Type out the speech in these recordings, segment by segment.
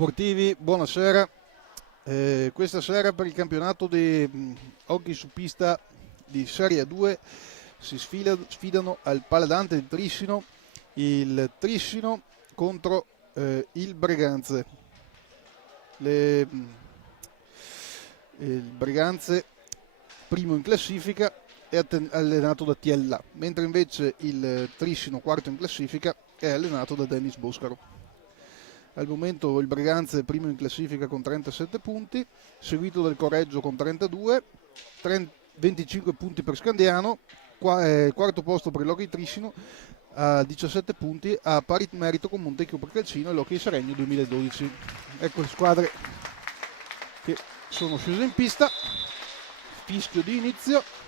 Sportivi, buonasera. Questa sera per il campionato di hockey su pista di Serie 2 si sfidano al Paladante di Trissino il Trissino contro il Breganze. Il Breganze, primo in classifica, è allenato da Tiella, mentre invece il Trissino, quarto in classifica, è allenato da Dennis Boscaro. Al momento il Breganze è primo in classifica con 37 punti, seguito dal Correggio con 32, 25 punti per Scandiano, quarto posto per l'Hockey Trissino a 17 punti, a pari merito con Montecchio per Calcino e l'Hockey Seregno 2012. Ecco le squadre che sono scese in pista, fischio di inizio.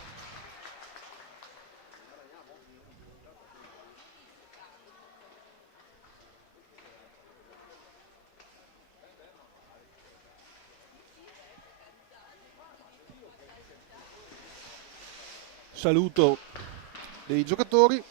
Saluto dei giocatori.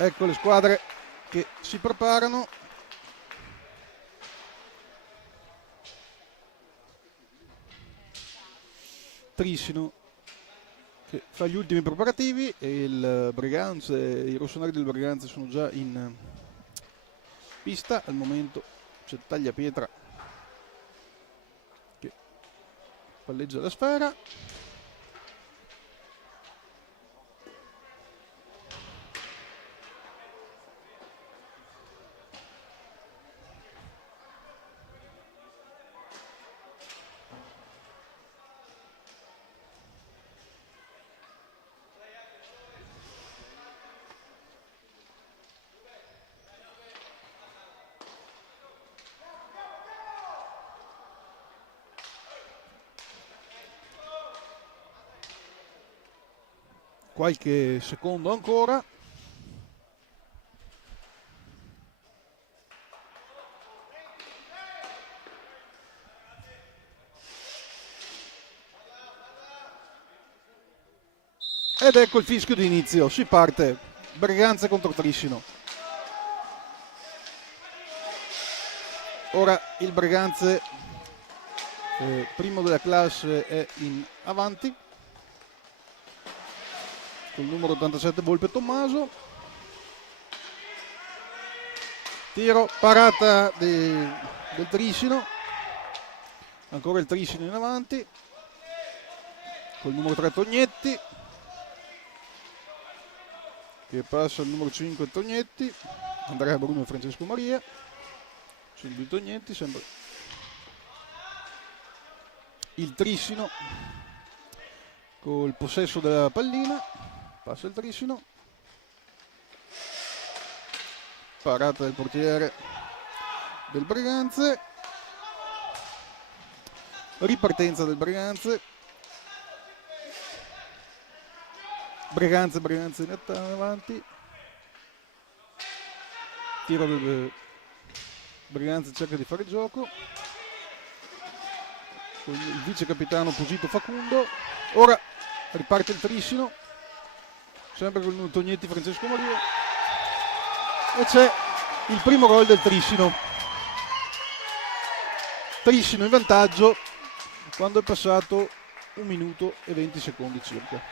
Ecco le squadre che si preparano. Trissino che fa gli ultimi preparativi e il Breganze, i rossoneri del Breganze sono già in pista. Al momento c'è Tagliapietra che palleggia la sfera. Qualche secondo ancora. Ed ecco il fischio di inizio, si parte. Breganze contro Trissino. Ora il Breganze, primo della classe, è in avanti col numero 87 Volpe Tommaso. Tiro, parata del Trissino, ancora il Trissino in avanti col numero 3 Tognetti che passa al numero 5 Tognetti, Andrea Bruno e Francesco Maria. Sono due Tognetti, sembra il Trissino col possesso della pallina. Passa il Trissino, parata del portiere del Breganze, ripartenza del Breganze, Breganze in avanti, tiro del Breganze, cerca di fare gioco con il vice capitano Posito Facundo. Ora riparte il Trissino, sempre con il Tognetti Francesco Maria, e c'è il primo gol del Trissino. Trissino in vantaggio quando è passato 1 minuto e 20 secondi circa.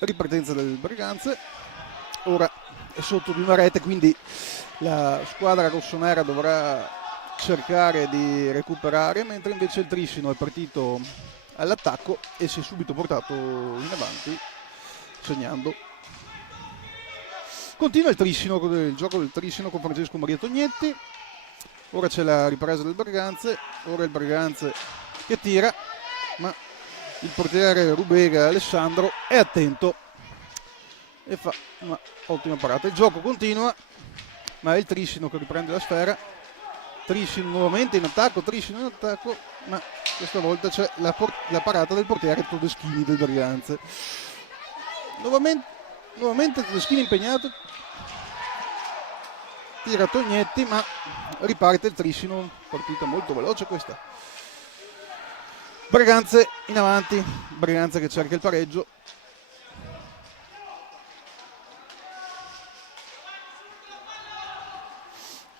Ripartenza del Breganze, ora è sotto di una rete, quindi la squadra rossonera dovrà cercare di recuperare, mentre invece il Trissino è partito all'attacco e si è subito portato in avanti segnando. Continua il gioco del Trissino con Francesco Maria Tognetti. Ora c'è la ripresa del Berganze, ora il Berganze che tira, ma il portiere Rubega Alessandro è attento e fa una ottima parata. Il gioco continua, ma è il Trissino che riprende la sfera. Trissino nuovamente in attacco, ma questa volta c'è la parata del portiere Todeschini del Berganze. Nuovamente Todeschini impegnato, tira Tognetti, ma riparte il Trissino. Partita molto veloce questa. Berganze in avanti, Berganze che cerca il pareggio.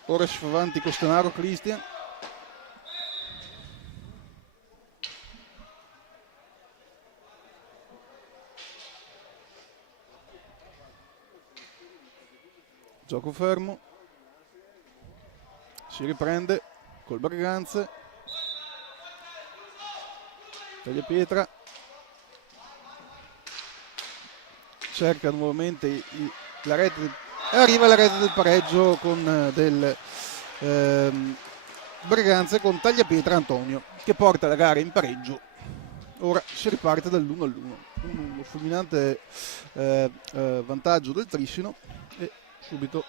Ora si fa avanti Costanaro Cristian. Gioco fermo. Si riprende col Berganze. Tagliapietra. Cerca nuovamente la rete. Arriva la rete del pareggio con del Berganze con Tagliapietra Antonio che porta la gara in pareggio. Ora si riparte dall'1-1. Uno fulminante vantaggio del Trissino e subito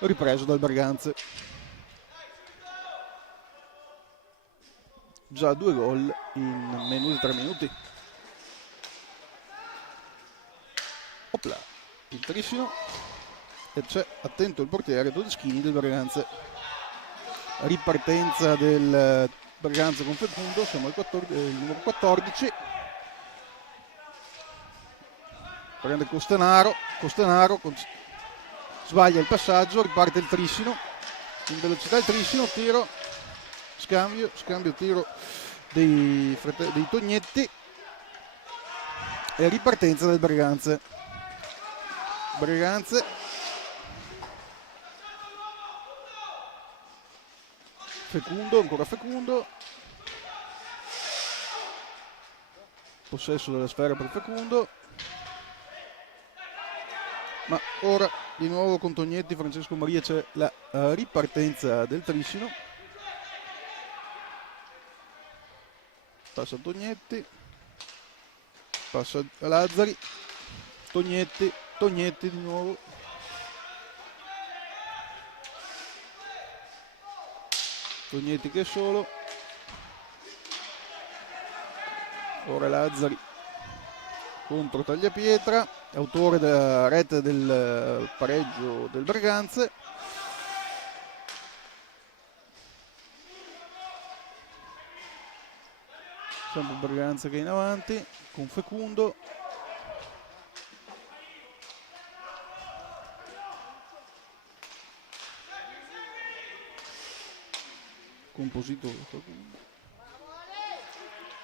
ripreso dal Berganze. Già 2 gol in meno di 3 minuti. Opla, il Trissino e c'è attento il portiere Todeschini del Berganze. Ripartenza del Berganze con Fecundo, siamo al numero 14. Prende Costanaro, sbaglia il passaggio, riparte il Trissino, in velocità il Trissino, tiro, scambio tiro dei Tognetti e ripartenza del Berganze. Fecundo, ancora Fecundo, possesso della sfera per Fecundo, ma ora di nuovo con Tognetti, Francesco Maria, c'è la ripartenza del Trissino. Passa Tognetti, passa a Lazzari, Tognetti di nuovo, Tognetti che è solo, ora Lazzari contro Tagliapietra, autore della rete del pareggio del Berganze. Sempre Berganze che è in avanti con Fecundo. Composito.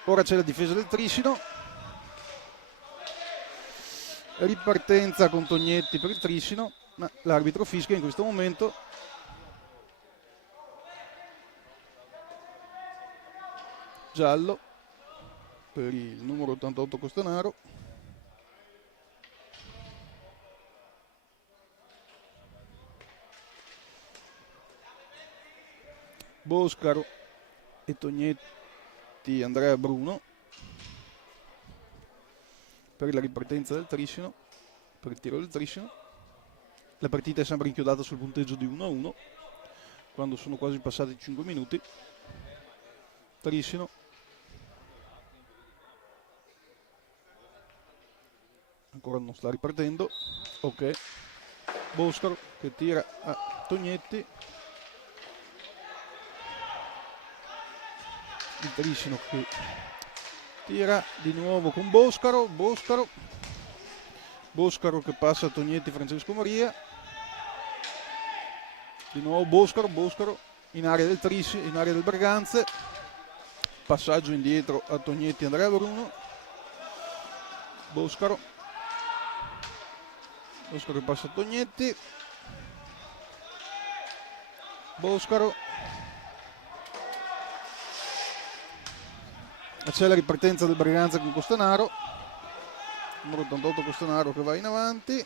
Ora c'è la difesa del Trissino. Ripartenza con Tognetti per il Trissino, ma l'arbitro fischia in questo momento. Giallo per il numero 88 Costanaro. Boscaro e Tognetti Andrea Bruno per la ripartenza del Trissino, per il tiro del Trissino. La partita è sempre inchiodata sul punteggio di 1-1 quando sono quasi passati 5 minuti. Trissino ancora non sta ripartendo. Ok, Boscaro che tira a Tognetti, il Trissino che tira di nuovo con Boscaro che passa a Tognetti, Francesco Maria, di nuovo Boscaro in area del Trissino, in area del Berganze, passaggio indietro a Tognetti Andrea Bruno, Boscaro che passa a Tognetti, Boscaro c'è la ripartenza del Braganza con Costanaro, numero 88 Costanaro che va in avanti.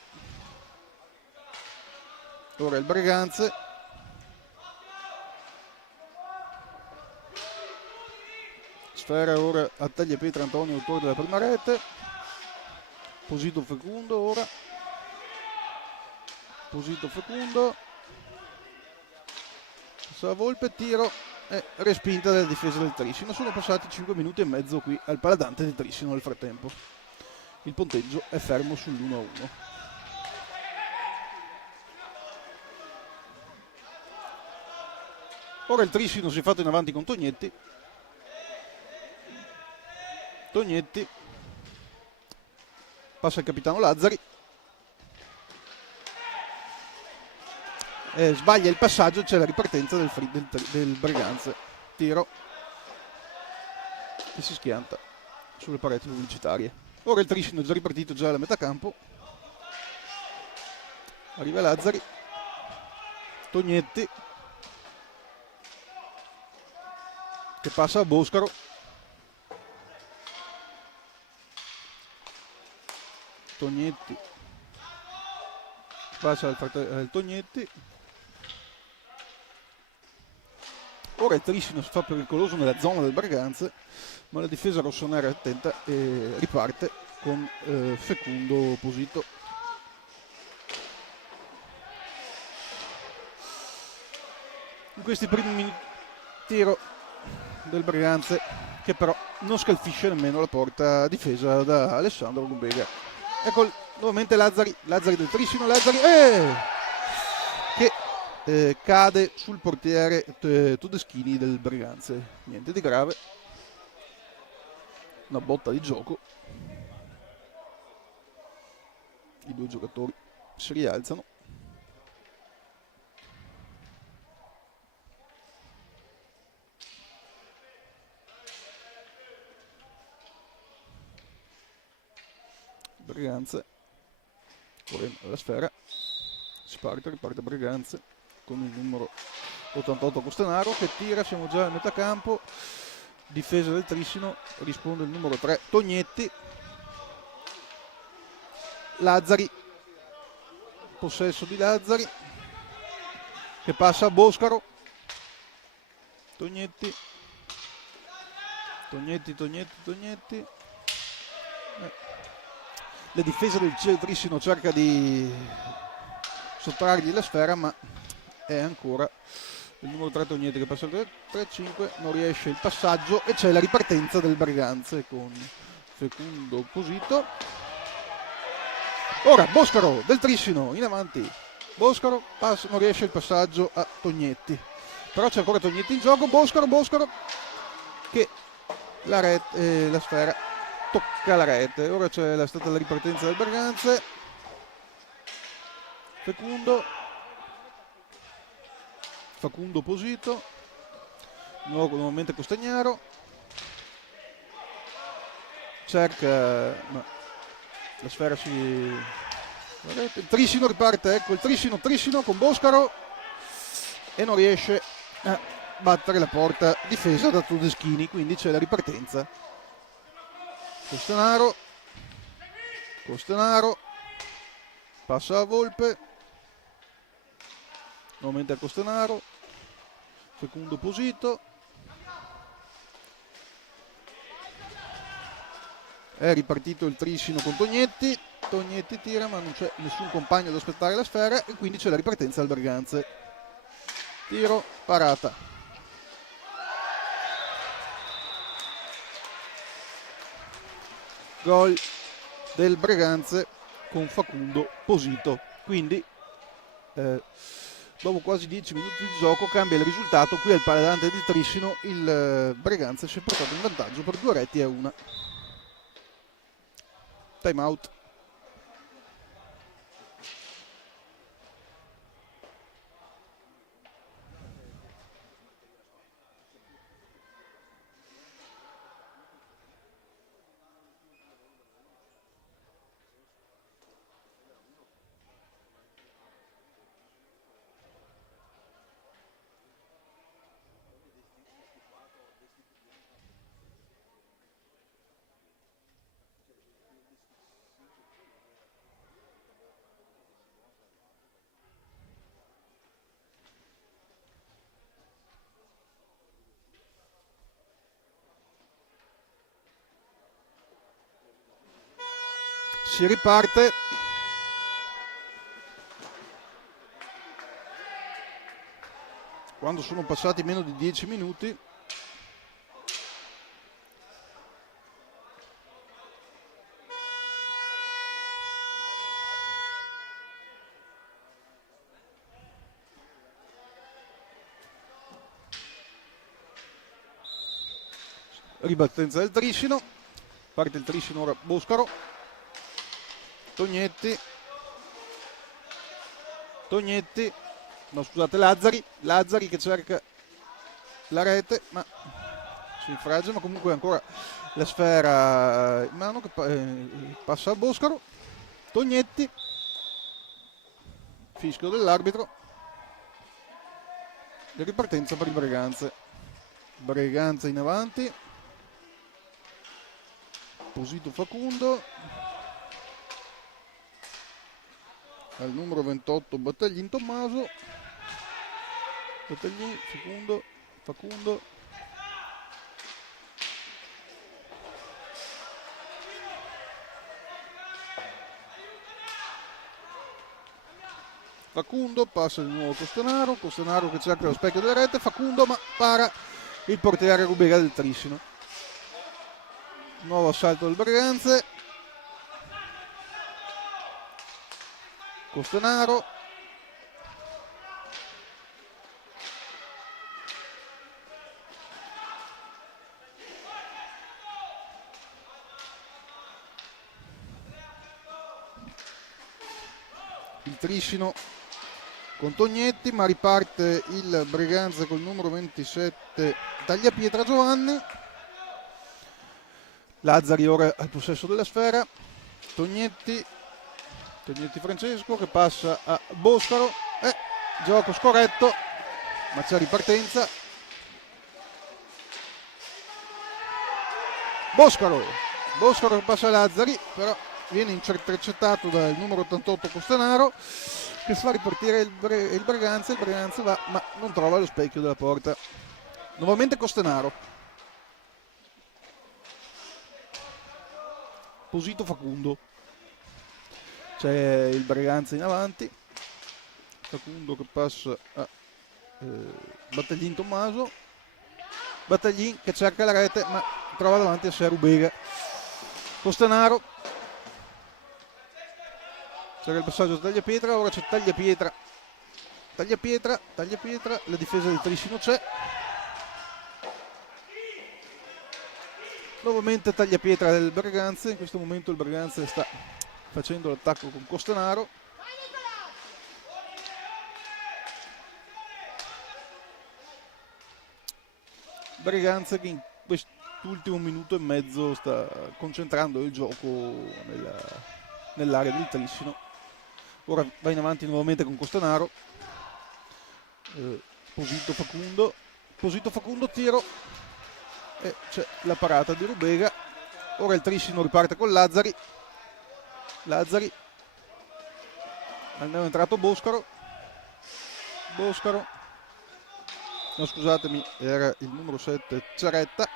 Ora il Braganza, sfera ora a Tagliapietra Antonio, autore della prima rete. Posito Fecundo ora, Posito Fecundo, passa Volpe, tiro e respinta dalla difesa del Trissino. Sono passati 5 minuti e mezzo qui al Paladante di Trissino nel frattempo. Il punteggio è fermo sull'1-1. Ora il Trissino si è fatto in avanti con Tognetti. Tognetti passa il capitano Lazzari, sbaglia il passaggio, c'è la ripartenza del Braganza, tiro e si schianta sulle pareti pubblicitarie. Ora il Trissino è già ripartito, già alla metà campo, arriva Lazzari, Tognetti che passa a Boscaro, Tognetti passa al Tognetti. Ora il Trissino si fa pericoloso nella zona del Braganza, ma la difesa rossonera è attenta e riparte con Fecundo Posito. In questi primi minuti tiro del Braganza che però non scalfisce nemmeno la porta difesa da Alessandro Gubega. Ecco nuovamente Lazzari del Trissino, Lazzari che cade sul portiere Todeschini del Braganza. Niente di grave, una botta di gioco, i due giocatori si rialzano. Braganza correndo alla sfera, riparte Braganza con il numero 88 Costanaro che tira, siamo già a metà campo, difesa del Trissino, risponde il numero 3 Tognetti, Lazzari, possesso di Lazzari che passa a Boscaro, Tognetti, la difesa del Trissino cerca di sottrargli la sfera, ma è ancora il numero 3 Tognetti che passa il 3-5, non riesce il passaggio e c'è la ripartenza del Braganza con Fecundo Posito. Ora Boscaro del Trissino in avanti, Boscaro passa, non riesce il passaggio a Tognetti, però c'è ancora Tognetti in gioco, Boscaro che la sfera tocca la rete. Ora c'è stata la ripartenza del Braganza, Facundo Posito, nuovamente Costagnaro, cerca, ma la sfera il Trissino riparte, ecco il Trissino con Boscaro e non riesce a battere la porta difesa da Todeschini, quindi c'è la ripartenza. Costanaro passa a Volpe, nuovamente a Costanaro, Fecundo Posito, è ripartito il Trissino con Tognetti tira ma non c'è nessun compagno ad aspettare la sfera e quindi c'è la ripartenza al Braganza, tiro, parata. Gol del Braganza con Facundo Posito, quindi dopo quasi 10 minuti di gioco cambia il risultato qui al Paladante di Trissino, il Braganza si è portato in vantaggio per 2-1. Time out. Si riparte. Quando sono passati meno di 10 minuti. Ribattenza del Triscino, parte il Triscino ora Boscaro, Tognetti, no scusate Lazzari che cerca la rete ma si infragge, ma comunque ancora la sfera in mano che passa a Boscaro, Tognetti, fischio dell'arbitro, e ripartenza per il Breganze in avanti. Posito Facundo al numero 28 Battaglin Tommaso, Battaglin, Facundo, Facundo passa di nuovo Costanaro che cerca lo specchio della rete, Facundo ma para il portiere Rubega del Triscino. Nuovo assalto del Breganze, Costanaro, il Triscino con Tognetti, ma riparte il Breganze col numero 27 Tagliapietra Giovanni. Lazzari ora al possesso della sfera, Tognetti Francesco che passa a Boscaro, gioco scorretto ma c'è ripartenza, Boscaro che passa a Lazzari, però viene intercettato dal numero 88 Costanaro che fa ripartire il Breganze va ma non trova lo specchio della porta. Nuovamente Costanaro, Posito Facundo, c'è il Breganze in avanti, Facundo che passa a Battaglin Tommaso, Battaglin che cerca la rete ma trova davanti a sé Rubega, Costanaro, c'era il passaggio da Tagliapietra, ora c'è Tagliapietra, la difesa del Triscino c'è, nuovamente Tagliapietra del Breganze, in questo momento il Breganze sta facendo l'attacco con Costanaro, Breganze che in quest'ultimo minuto e mezzo sta concentrando il gioco nell'area del Triscino. Ora va in avanti nuovamente con Costanaro, Posito Facundo, tiro e c'è la parata di Rubega. Ora il Triscino riparte con Lazzari, è entrato Boscaro, no scusatemi, era il numero 7 Ciaretta,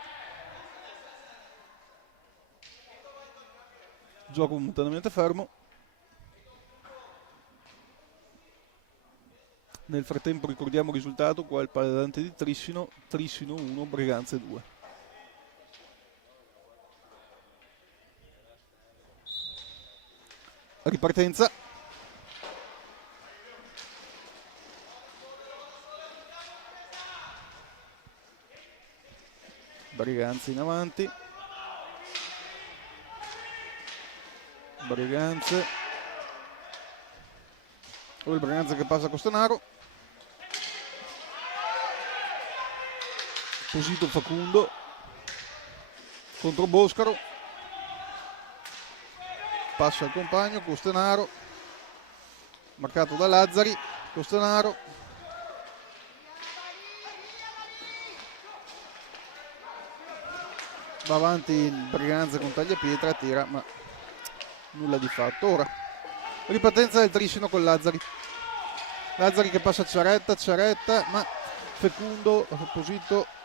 gioco momentaneamente fermo. Nel frattempo ricordiamo il risultato, qua il padrante di Triscino 1, Breganze 2. Ripartenza. Breganze in avanti. Breganze. Ora il Breganze che passa a Costanaro. Posito Facundo contro Boscaro, passa al compagno Costanaro, marcato da Lazzari, Costanaro, va avanti il Breganze con Tagliapietra, tira ma nulla di fatto. Ora ripartenza del Triscino con Lazzari che passa a Ciaretta ma Facundo, Posito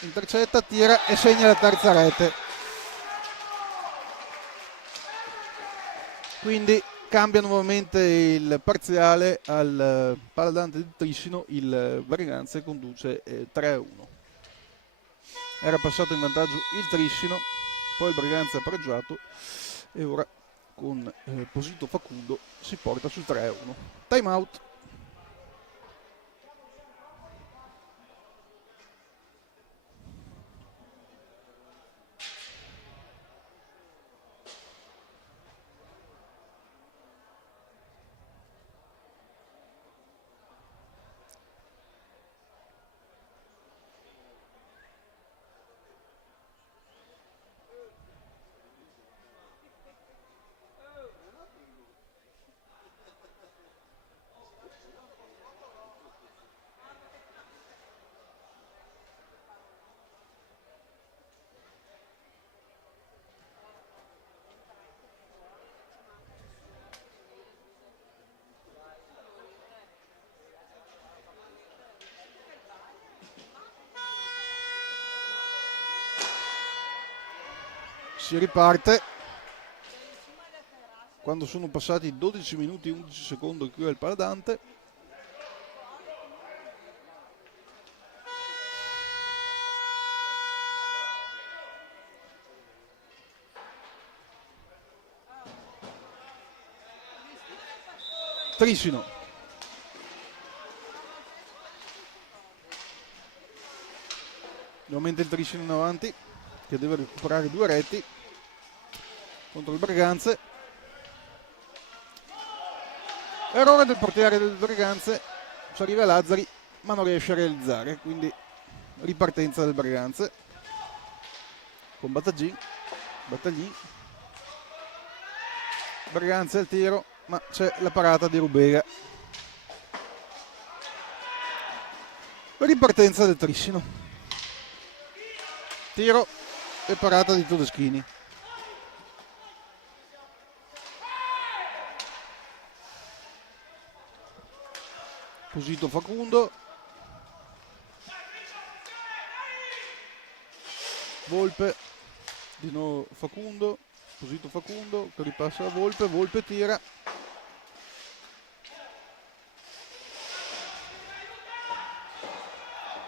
intercetta, tira e segna la terza rete. Quindi cambia nuovamente il parziale al Paladante di Trissino, il Breganze conduce 3-1. Era passato in vantaggio il Trissino, poi il Breganze ha pareggiato e ora con Posito Facundo si porta sul 3-1. Time out. Si riparte quando sono passati 12 minuti e 11 secondi qui al Paladante. Trissino. Nuovamente il Trissino in avanti che deve recuperare 2 reti contro il Breganze. Errore del portiere del Breganze, ci arriva Lazzari ma non riesce a realizzare, quindi ripartenza del Breganze con Battagin. Breganze al tiro, ma c'è la parata di Rubega. Ripartenza del Trissino, tiro e parata di Todeschini. Posito Facundo, Volpe, di nuovo Facundo, Posito Facundo che ripassa a Volpe, Volpe tira.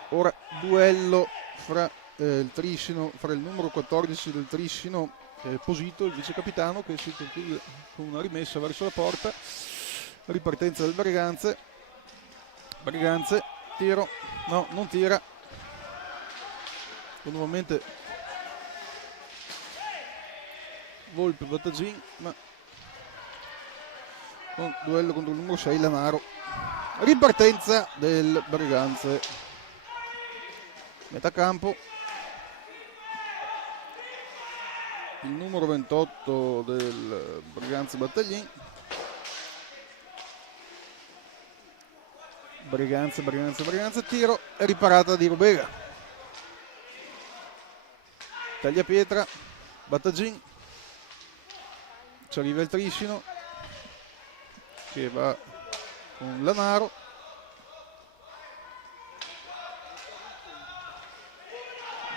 Ora duello fra il Trissino, fra il numero 14 del Trissino, Posito, il vice capitano, che si conclude con una rimessa verso la porta. Ripartenza del Breganze. Breganze, tiro, no, non tira. Nuovamente Volpe Battagin, ma duello contro il numero 6 Lanaro. Ripartenza del Breganze. Metà campo. Il numero 28 del Breganze Battaglin. Breganze, tiro e riparata di Rubega. Tagliapietra, Battagin. Ci arriva il Trissino che va con Lanaro.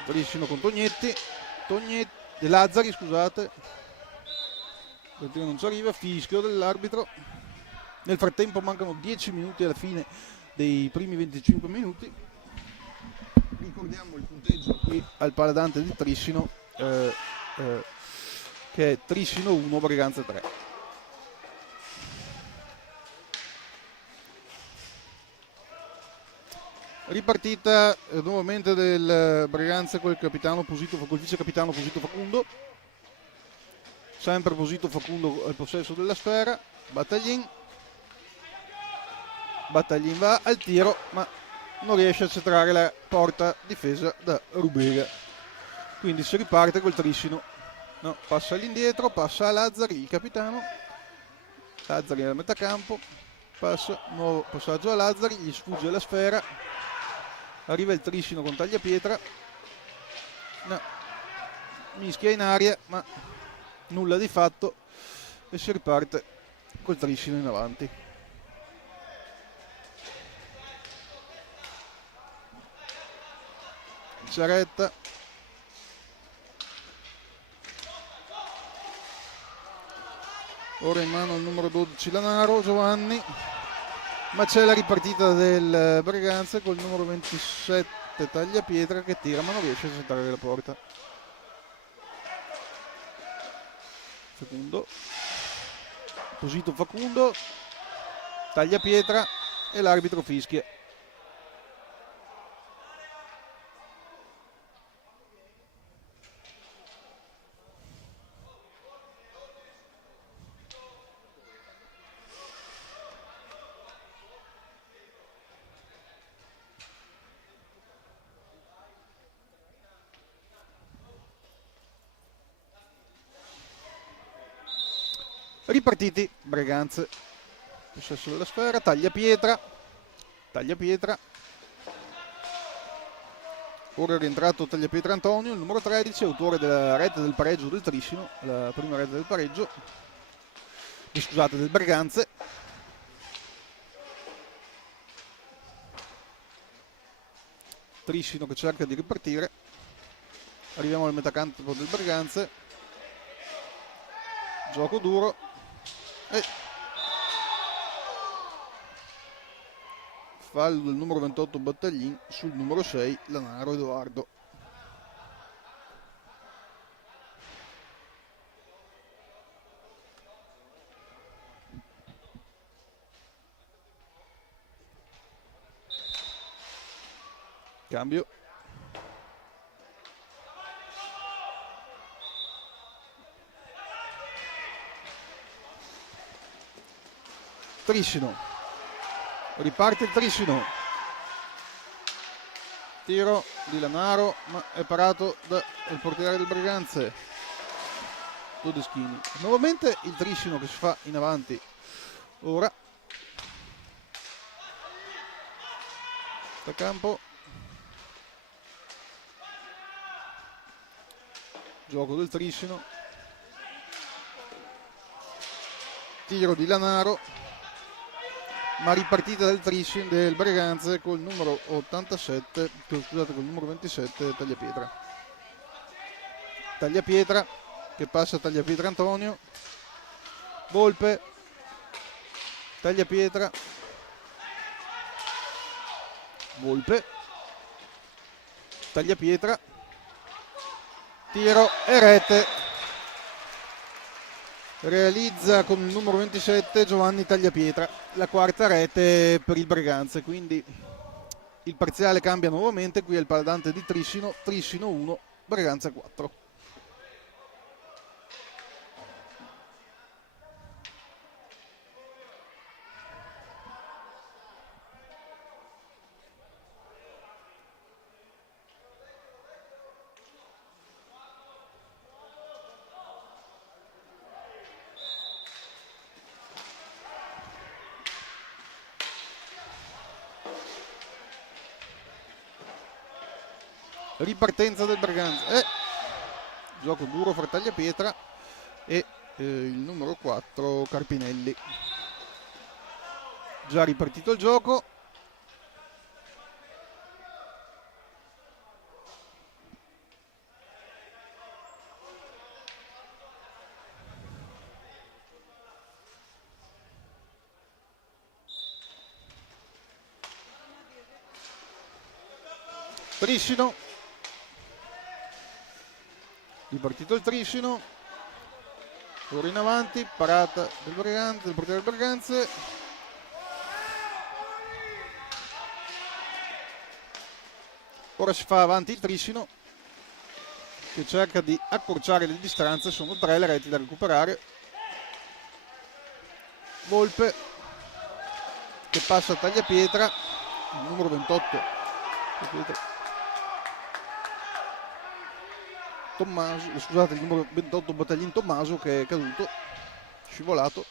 Trissino con Tognetti, Lazzari, scusate. Il tiro non ci arriva, fischio dell'arbitro. Nel frattempo mancano 10 minuti alla fine dei primi 25 minuti. Ricordiamo il punteggio qui al Paladante di Trissino, che è Trissino 1, Breganze 3. Ripartita nuovamente del Breganze col capitano Posito, col vice capitano Posito Facundo. Sempre Posito Facundo al possesso della sfera. Battaglin va al tiro ma non riesce a centrare la porta difesa da Rubega. Quindi si riparte col Trissino. No, passa all'indietro, passa a Lazzari, il capitano. Lazzari alla metà campo. Passa, nuovo passaggio a Lazzari, gli sfugge la sfera. Arriva il Trissino con tagliapietra. No, mischia in aria ma nulla di fatto e si riparte col Trissino in avanti. Ciaretta, Ora in mano il numero 12 Lanaro, Giovanni, ma c'è la ripartita del Breganze col numero 27 Tagliapietra che tira ma non riesce a settare la porta. Facundo, Posito Facundo, Tagliapietra e l'arbitro fischia. Ripartiti, Breganze, possesso della sfera, Tagliapietra, ora è rientrato Tagliapietra Antonio, il numero 13, autore della rete del pareggio del Triscino, la prima rete del pareggio, scusate, del Breganze. Triscino che cerca di ripartire, arriviamo al metacampo del Breganze, gioco duro e fallo del numero 28 Battaglin sul numero 6 Lanaro Edoardo. Cambio. Triscino, riparte il Triscino, tiro di Lanaro ma è parato dal portiere del Breganze, Todeschini. Nuovamente il Triscino che si fa in avanti ora, da campo, gioco del Triscino, tiro di Lanaro ma ripartita del Triscino del Breganze col numero 87, scusate, col numero 27 Tagliapietra che passa a Tagliapietra Antonio, Volpe, Tagliapietra, Volpe, Tagliapietra, tiro e rete. Realizza con il numero 27 Giovanni Tagliapietra la quarta rete per il Breganze, quindi il parziale cambia nuovamente, qui è il paladante di Triscino, Triscino 1, Breganze 4. Ripartenza del Breganze, gioco duro fra Tagliapietra e il numero 4 Carpinelli. Già ripartito il gioco, Triscino, ripartito il Triscino, ora in avanti, parata del Breganze, del portiere del Breganze, ora si fa avanti il Triscino che cerca di accorciare le distanze, sono 3 le reti da recuperare, Volpe che passa a Tagliapietra, il numero 28 Tommaso, scusate, il numero 28 Battaglin Tommaso che è caduto, scivolato.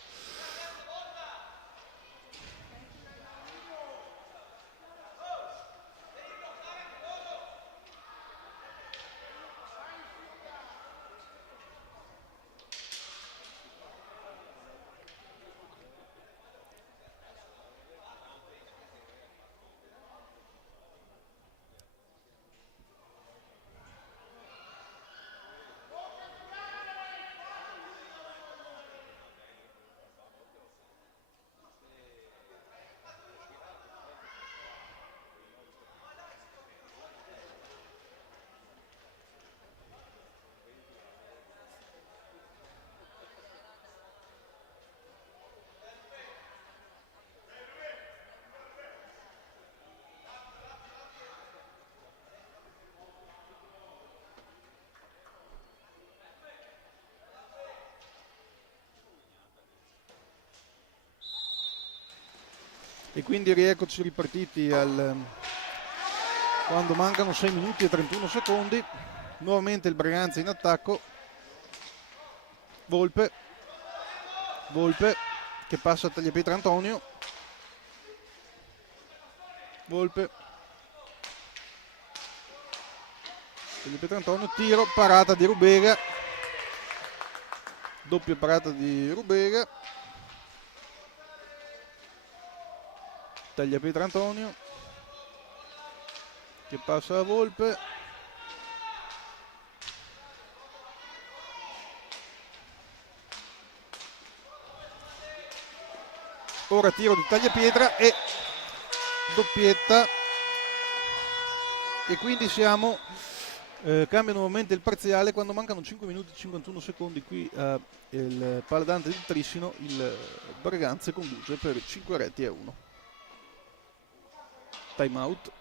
E quindi rieccoci ripartiti quando mancano 6 minuti e 31 secondi. Nuovamente il Braganza in attacco. Volpe che passa a Tagliapietra Antonio. Volpe, Tagliapietra Antonio, tiro, parata di Rubega, doppia parata di Rubega. Tagliapietra Antonio che passa a Volpe, ora tiro di Tagliapietra e doppietta, e quindi siamo cambia nuovamente il parziale quando mancano 5 minuti e 51 secondi qui il Paladante di Trissino. Il Braganza conduce per 5 reti a 1. Time out.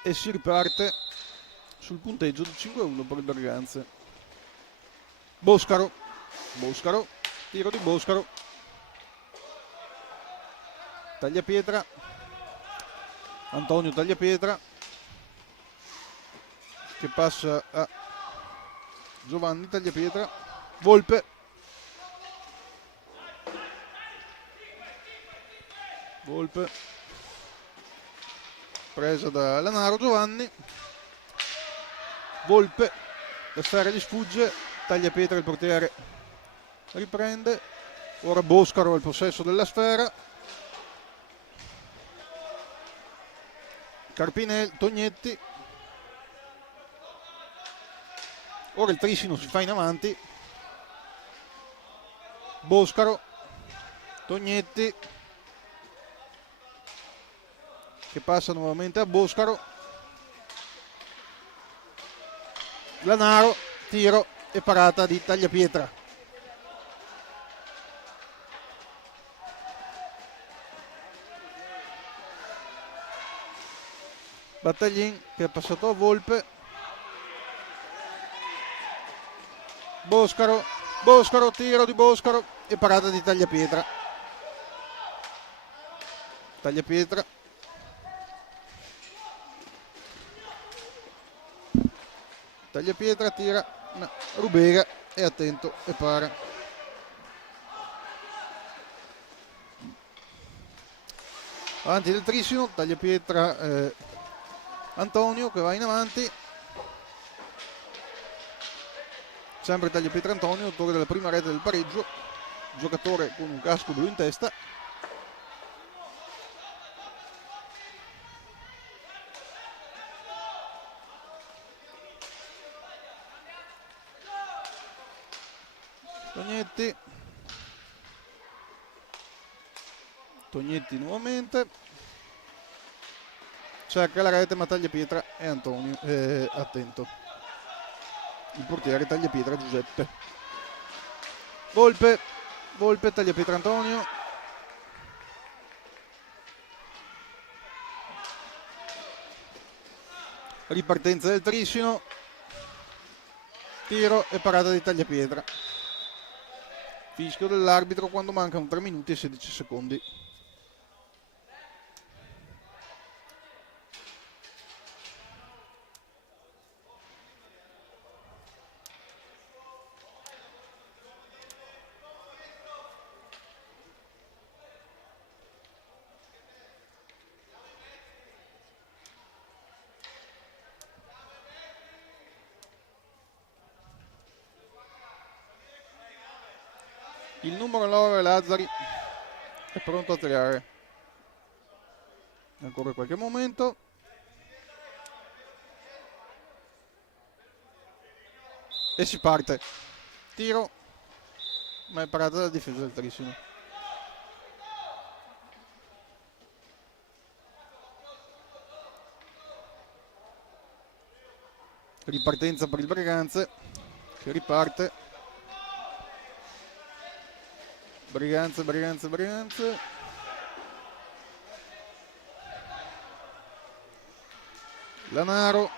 E si riparte sul punteggio di 5-1 per il Braganza. Boscaro, tiro di Boscaro, Tagliapietra, Antonio Tagliapietra che passa a Giovanni Tagliapietra, Volpe, presa da Lanaro, Giovanni, Volpe, la sfera gli sfugge, Tagliapietra il portiere riprende, ora Boscaro al possesso della sfera, Carpinelli, Tognetti, ora il Trissino si fa in avanti, Boscaro, Tognetti che passa nuovamente a Boscaro, Lanaro, tiro e parata di Tagliapietra. Battaglin che è passato a Volpe, Boscaro, tiro di Boscaro e parata di Tagliapietra. Tagliapietra tira, no, Rubega è attento e para. Avanti del Trissino, Tagliapietra Antonio che va in avanti. Sempre Tagliapietra Antonio, autore della prima rete del pareggio, giocatore con un casco blu in testa. Tognetti nuovamente, cerca la rete ma Tagliapietra e Antonio attento, il portiere Tagliapietra Giuseppe. Volpe, Tagliapietra Antonio, ripartenza del Trissino, tiro e parata di Tagliapietra. Fischio dell'arbitro quando mancano 3 minuti e 16 secondi. Il numero 9 Lazzari è pronto a tirare. Ancora qualche momento. E si parte. Tiro, ma è parata dalla difesa del Trissino. Ripartenza per il Breganze, che riparte. Breganze. Lanaro.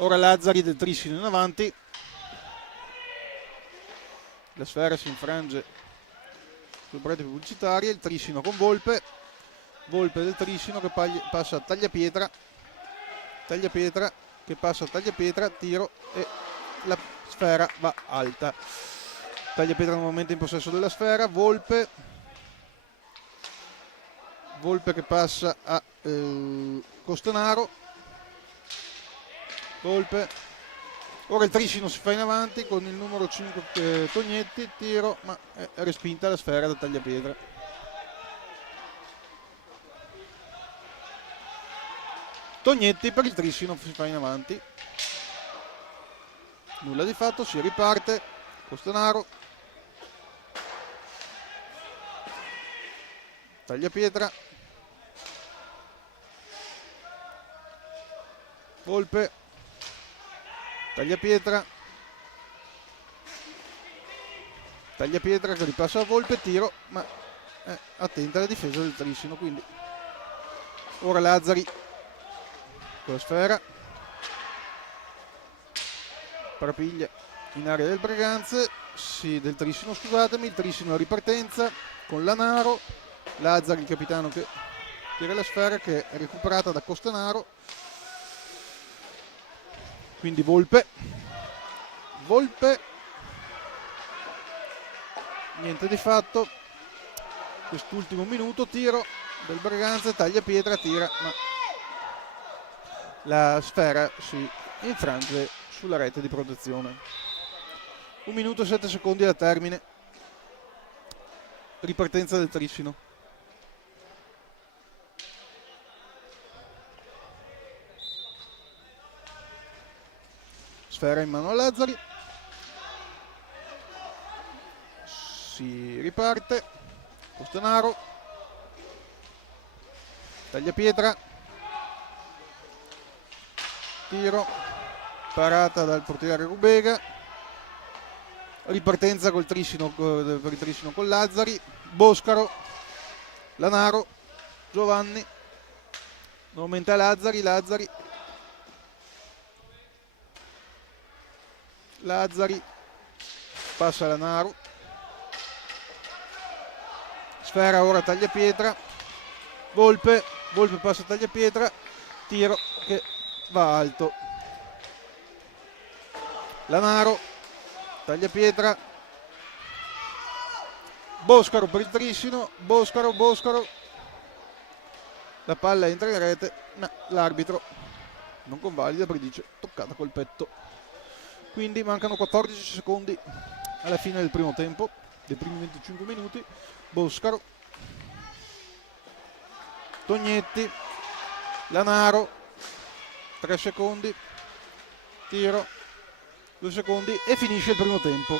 Ora Lazzari del Trissino in avanti. La sfera si infrange sulle pareti pubblicitarie. Il Trissino con Volpe. Volpe del Trissino che passa a Tagliapietra. Tagliapietra che passa a Tagliapietra. Tiro e la sfera va alta. Tagliapietra nuovamente in possesso della sfera. Volpe che passa a Costanaro. Volpe. Ora il Trissino si fa in avanti con il numero 5 Tognetti. Tiro, ma è respinta la sfera da Tagliapietra. Tognetti per il Trissino si fa in avanti. Nulla di fatto, si riparte. Costanaro. Tagliapietra. Volpe. Tagliapietra che ripassa a Volpe, tiro, ma è attenta alla difesa del Trissino, quindi ora Lazzari con la sfera, parapiglia in area del Breganze, del Trissino, scusatemi, il Trissino a ripartenza con Lanaro, Lazzari il capitano che tira la sfera che è recuperata da Costanaro, quindi Volpe, niente di fatto, quest'ultimo minuto, tiro del Breganze, Tagliapietra, tira, ma la sfera si infrange sulla rete di protezione. 1 minuto e 7 secondi al termine, ripartenza del Trissino. Sfera in mano a Lazzari, si riparte, Costanaro, Tagliapietra, tiro, parata dal portiere Rubega, ripartenza col Trissino, per il Trissino con Lazzari, Boscaro, Lanaro, Giovanni, nuovamente a Lazzari, passa Lanaro, sfera ora Tagliapietra, Volpe passa Tagliapietra, tiro che va alto, Lanaro, Tagliapietra, Boscaro per il Trissino, Boscaro, la palla entra in rete, ma l'arbitro non convalida perché dice toccata col petto. Quindi mancano 14 secondi alla fine del primo tempo, dei primi 25 minuti. Boscaro, Tognetti, Lanaro, 3 secondi, tiro, 2 secondi e finisce il primo tempo.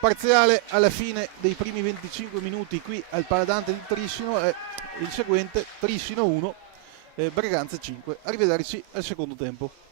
Parziale alla fine dei primi 25 minuti qui al Paladante di Trissino è il seguente: Trissino 1, Breganze 5. Arrivederci al secondo tempo.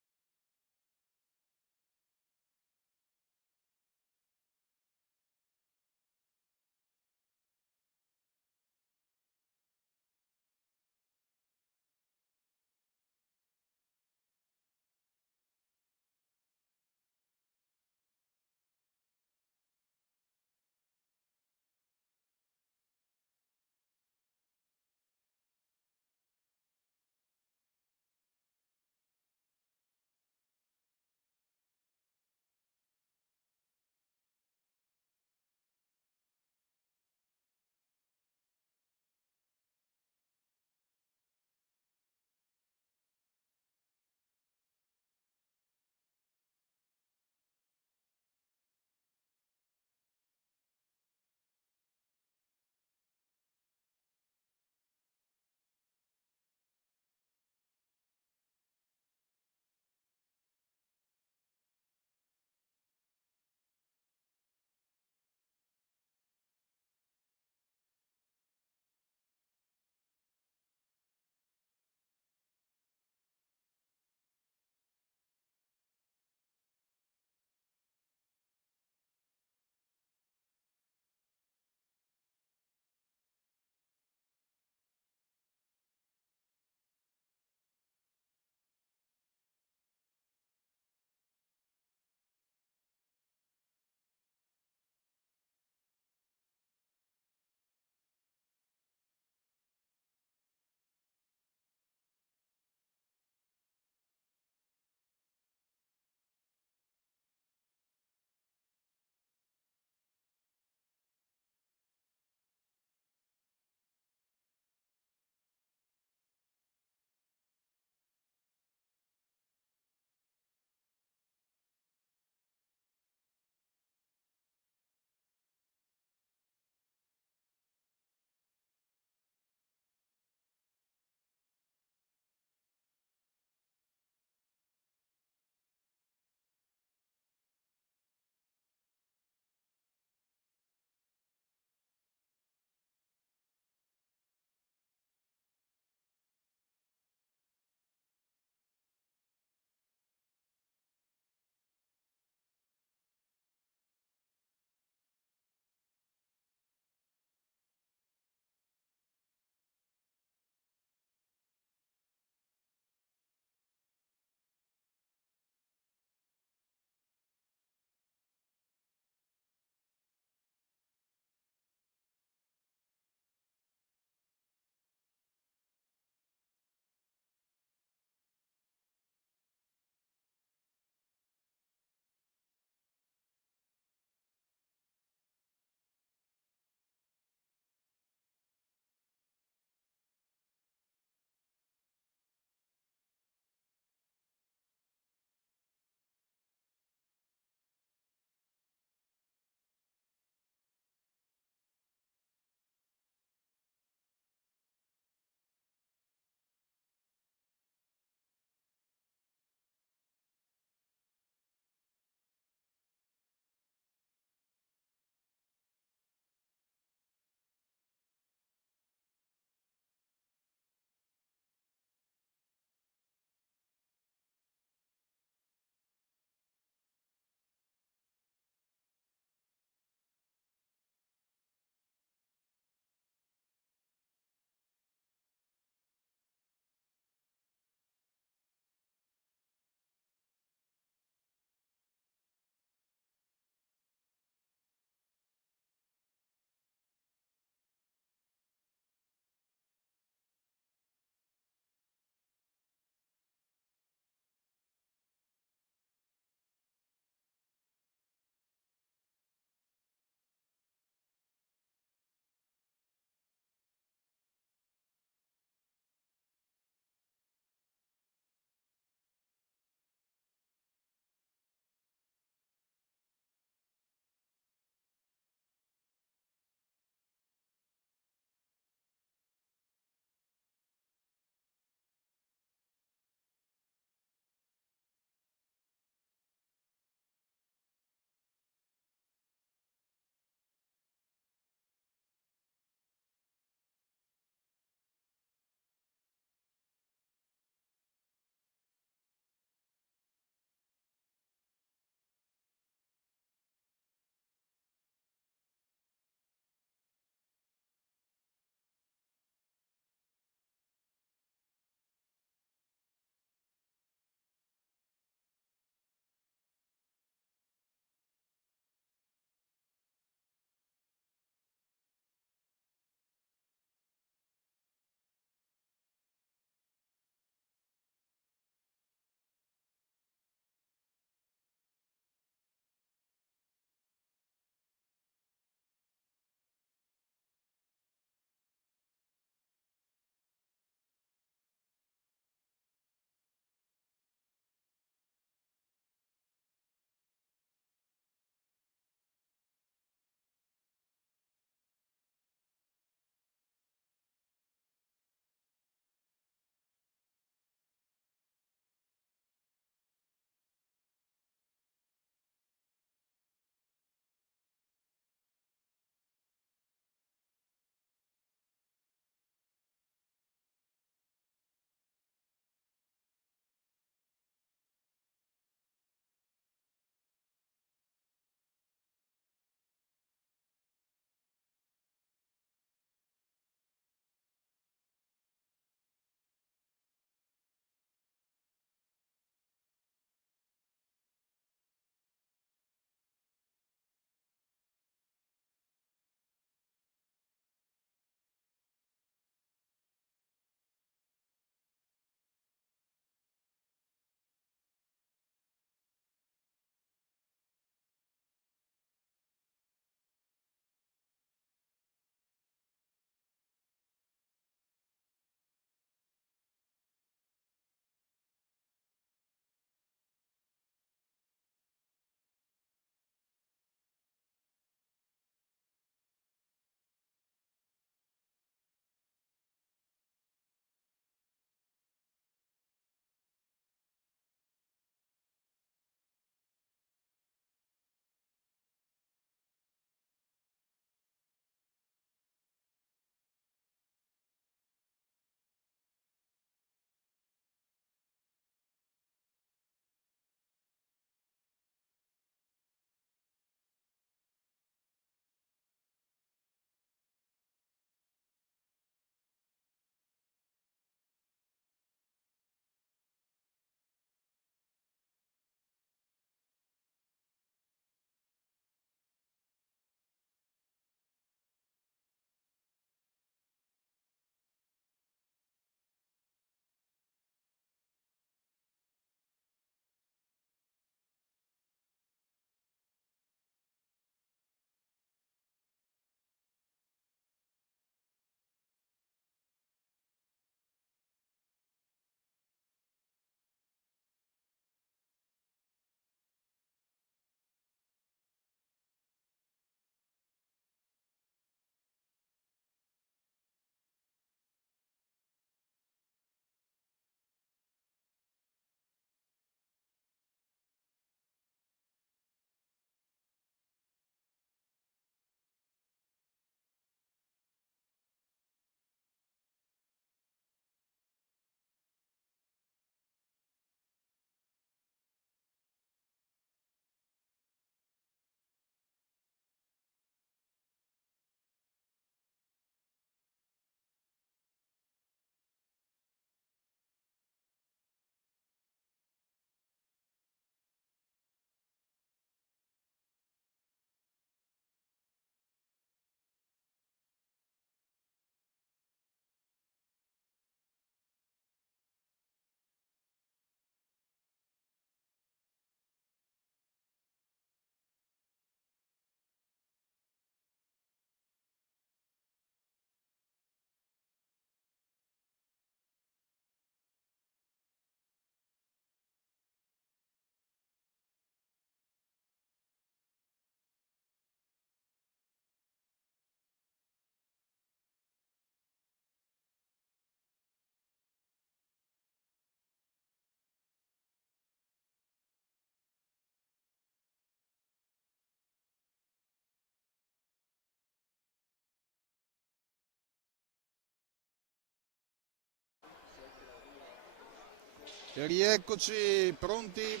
E rieccoci pronti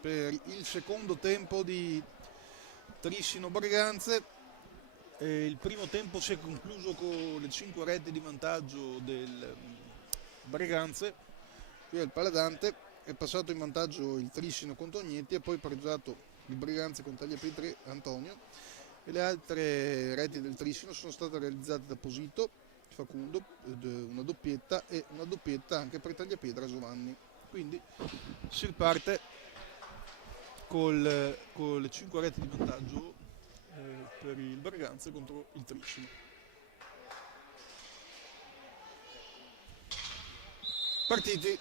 per il secondo tempo di Trissino Breganze. Il primo tempo si è concluso con le 5 reti di vantaggio del Breganze. Qui al Paladante è passato in vantaggio il Trissino con Tognetti e poi pareggiato il Breganze con Tagliapietre Antonio, e le altre reti del Trissino sono state realizzate da Posito, Facundo, una doppietta, e una doppietta anche per Tagliapietra Giovanni. Quindi si riparte con le 5 reti di vantaggio per il Breganze contro il Trissino. Partiti.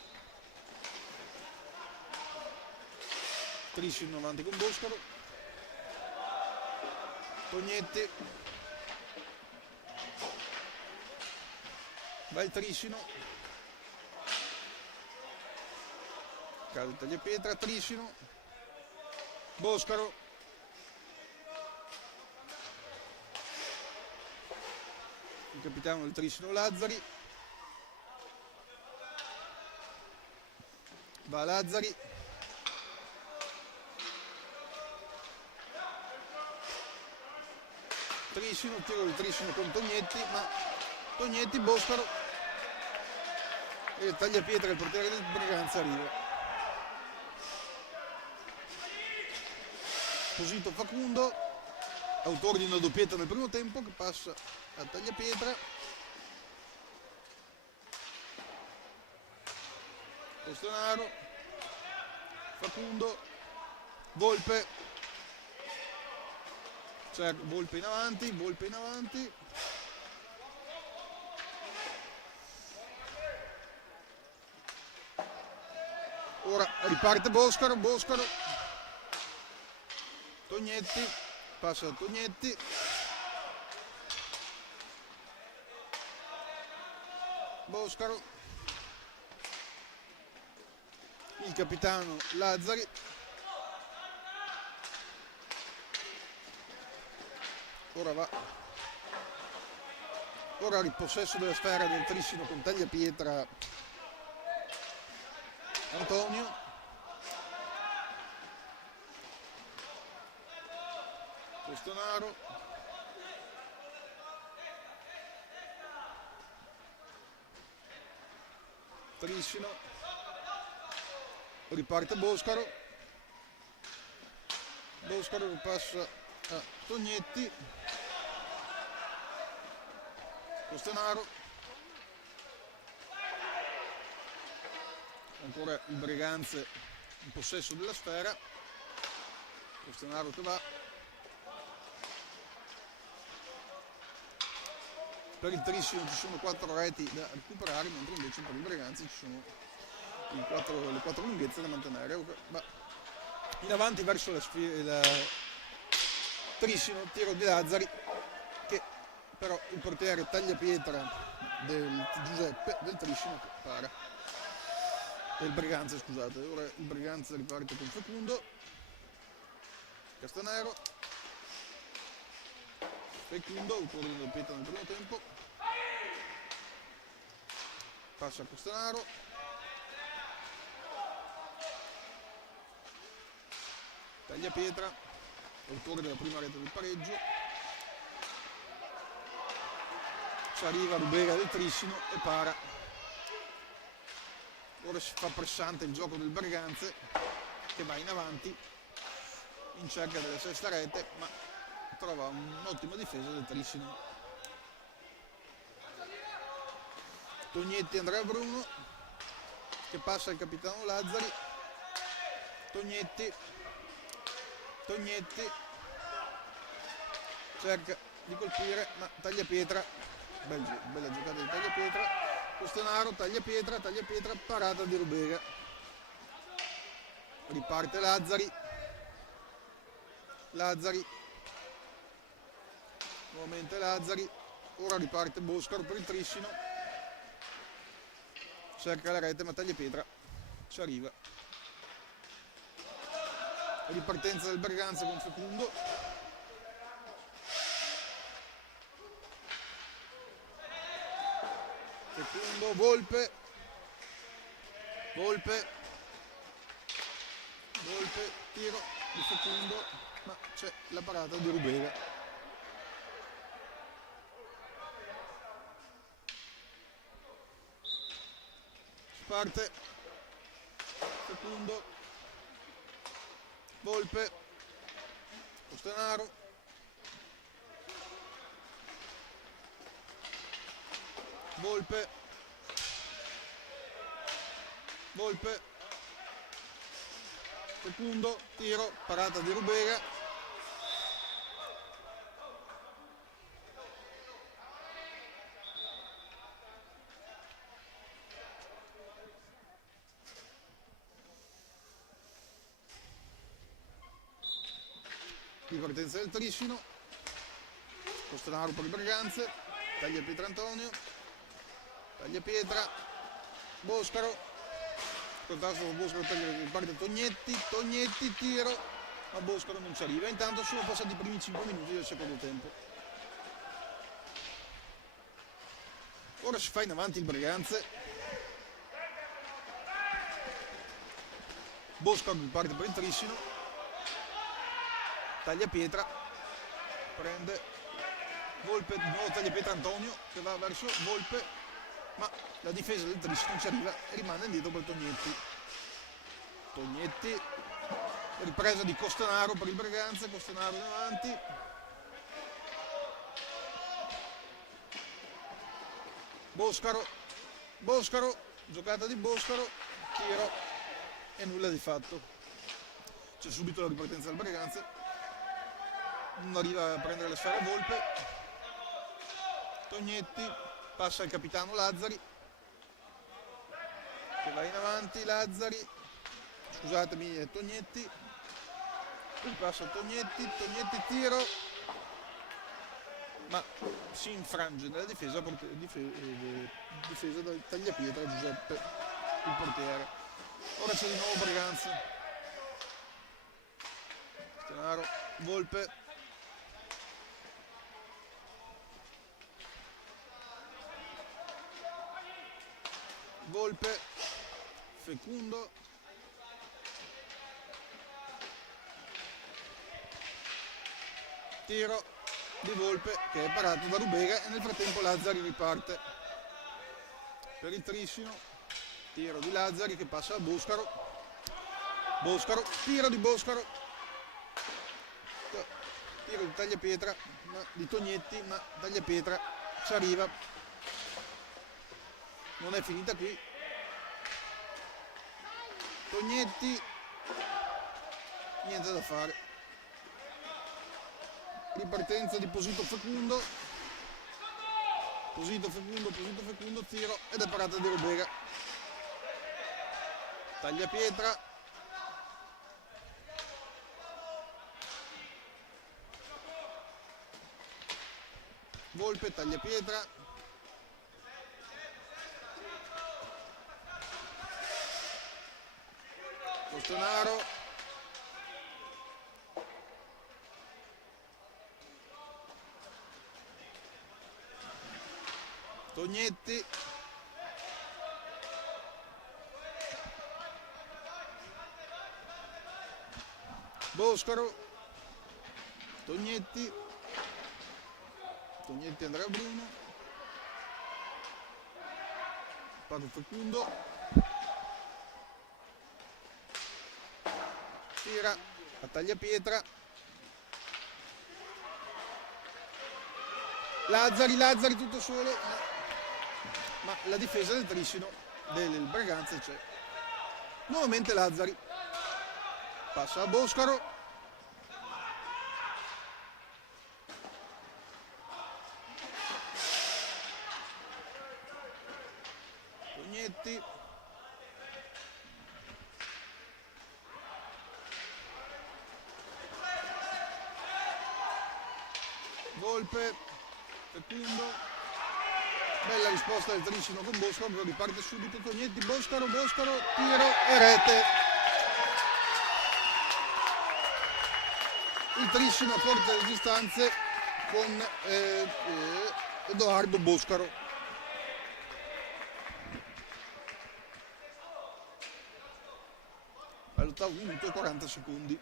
Trissino avanti con Boscaro, Tognetti, va il Trissino, cade Tagliapietra, Trissino, Boscaro, il capitano del Trissino Lazzari, va Lazzari, Trissino, tiro del Trissino con Tognetti, ma Tognetti, Boscaro e Tagliapietra, il portiere del Breganze, arriva. Posito Facundo, autore di una doppietta nel primo tempo, che passa a Tagliapietra. Costanaro, Facundo, Volpe, cioè Volpe in avanti, ora riparte Boscaro, Tognetti, passa a Tognetti, Boscaro, il capitano Lazzari, ora il possesso della sfera del Trissino con Tagliapietra Antonio, Costanaro, Trissino, riparte Boscaro passa a Tognetti, Costanaro, ancora il Breganze in possesso della sfera, Costanaro che va, per il Trissino ci sono 4 reti da recuperare, mentre invece per il Breganze ci sono le 4 lunghezze da mantenere. Va in avanti verso la Trissino, tiro di Lazzari, che però il portiere Tagliapietra del Giuseppe del Trissino para, del Breganze, scusate. Ora il Breganze riparte con Facundo, Castanero, Facundo, autore di una doppietta nel primo tempo, passa a Costanaro, Tagliapietra, autore della prima rete del pareggio, ci arriva Rubera del Trissino e para. Ora si fa pressante il gioco del Breganze, che va in avanti in cerca della sesta rete, ma trova un'ottima difesa del Trissino. Tognetti, Andrea Bruno, che passa al capitano Lazzari, Tognetti, cerca di colpire, ma Tagliapietra, bella giocata di Tagliapietra, Costanaro, Tagliapietra, parata di Rubega, riparte Lazzari, nuovamente Lazzari, ora riparte Boscaro per il Trissino, cerca la rete ma Tagliapietra ci arriva. Ripartenza del Breganze con Facundo, Volpe Volpe, tiro di Fecundo, ma c'è la parata di Rubega. Parte Fecundo, Volpe, Costanaro, Volpe, Fecundo, tiro, parata di Rubega. Ripartenza del Triscino, Costanaro per il Berganze, taglia Pietra Antonio, taglia Pietra, Boscaro, contrasto con Boscaro, parte Tognetti, tiro, ma Boscaro non ci arriva. Intanto sono passati i primi 5 minuti del secondo tempo. Ora si fa in avanti il Breganze. Boscaro parte per il Triscino, taglia Pietra, prende Volpe, nuovo taglia Pietra Antonio che va verso Volpe, ma la difesa del Triscino non ci arriva e rimane indietro per Tognetti, ripresa di Costanaro per il Breganze, Costanaro in avanti, Boscaro, giocata di Boscaro, tiro e nulla di fatto. C'è subito la ripartenza del Breganze, non arriva a prendere la sfera Volpe, Tognetti passa il capitano Lazzari che va in avanti, scusatemi, è Tognetti, poi passa Tognetti, tiro, ma si infrange nella difesa del tagliapietra Giuseppe, il portiere. Ora c'è di nuovo Breganze, Stenaro, Volpe, Fecundo, tiro di Volpe che è parato da Rubega e nel frattempo Lazzari riparte per il Triscino, tiro di Lazzari che passa a Boscaro, tiro di Boscaro, tiro di tagliapietra di Tognetti, ma tagliapietra ci arriva, non è finita qui, Tognetti, niente da fare, ripartenza di Posito Fecundo, tiro ed è parata di Rubega, tagliapietra, Volpe, tagliapietra, Costanaro, Tognetti, Boscaro, Tognetti andrà a Bruno, Pato Fecundo, tira a tagliapietra, Lazzari tutto solo, ma la difesa del Triscino del Breganze c'è. Nuovamente Lazzari passa a Boscaro, Tognetti, Volpe, Fecundo, bella risposta del Triscino con Boscaro, riparte subito Tognetti, Boscaro, tiro e rete. Il Triscino a forte distanze con Edoardo Boscaro. 1 minuto e 40 secondi.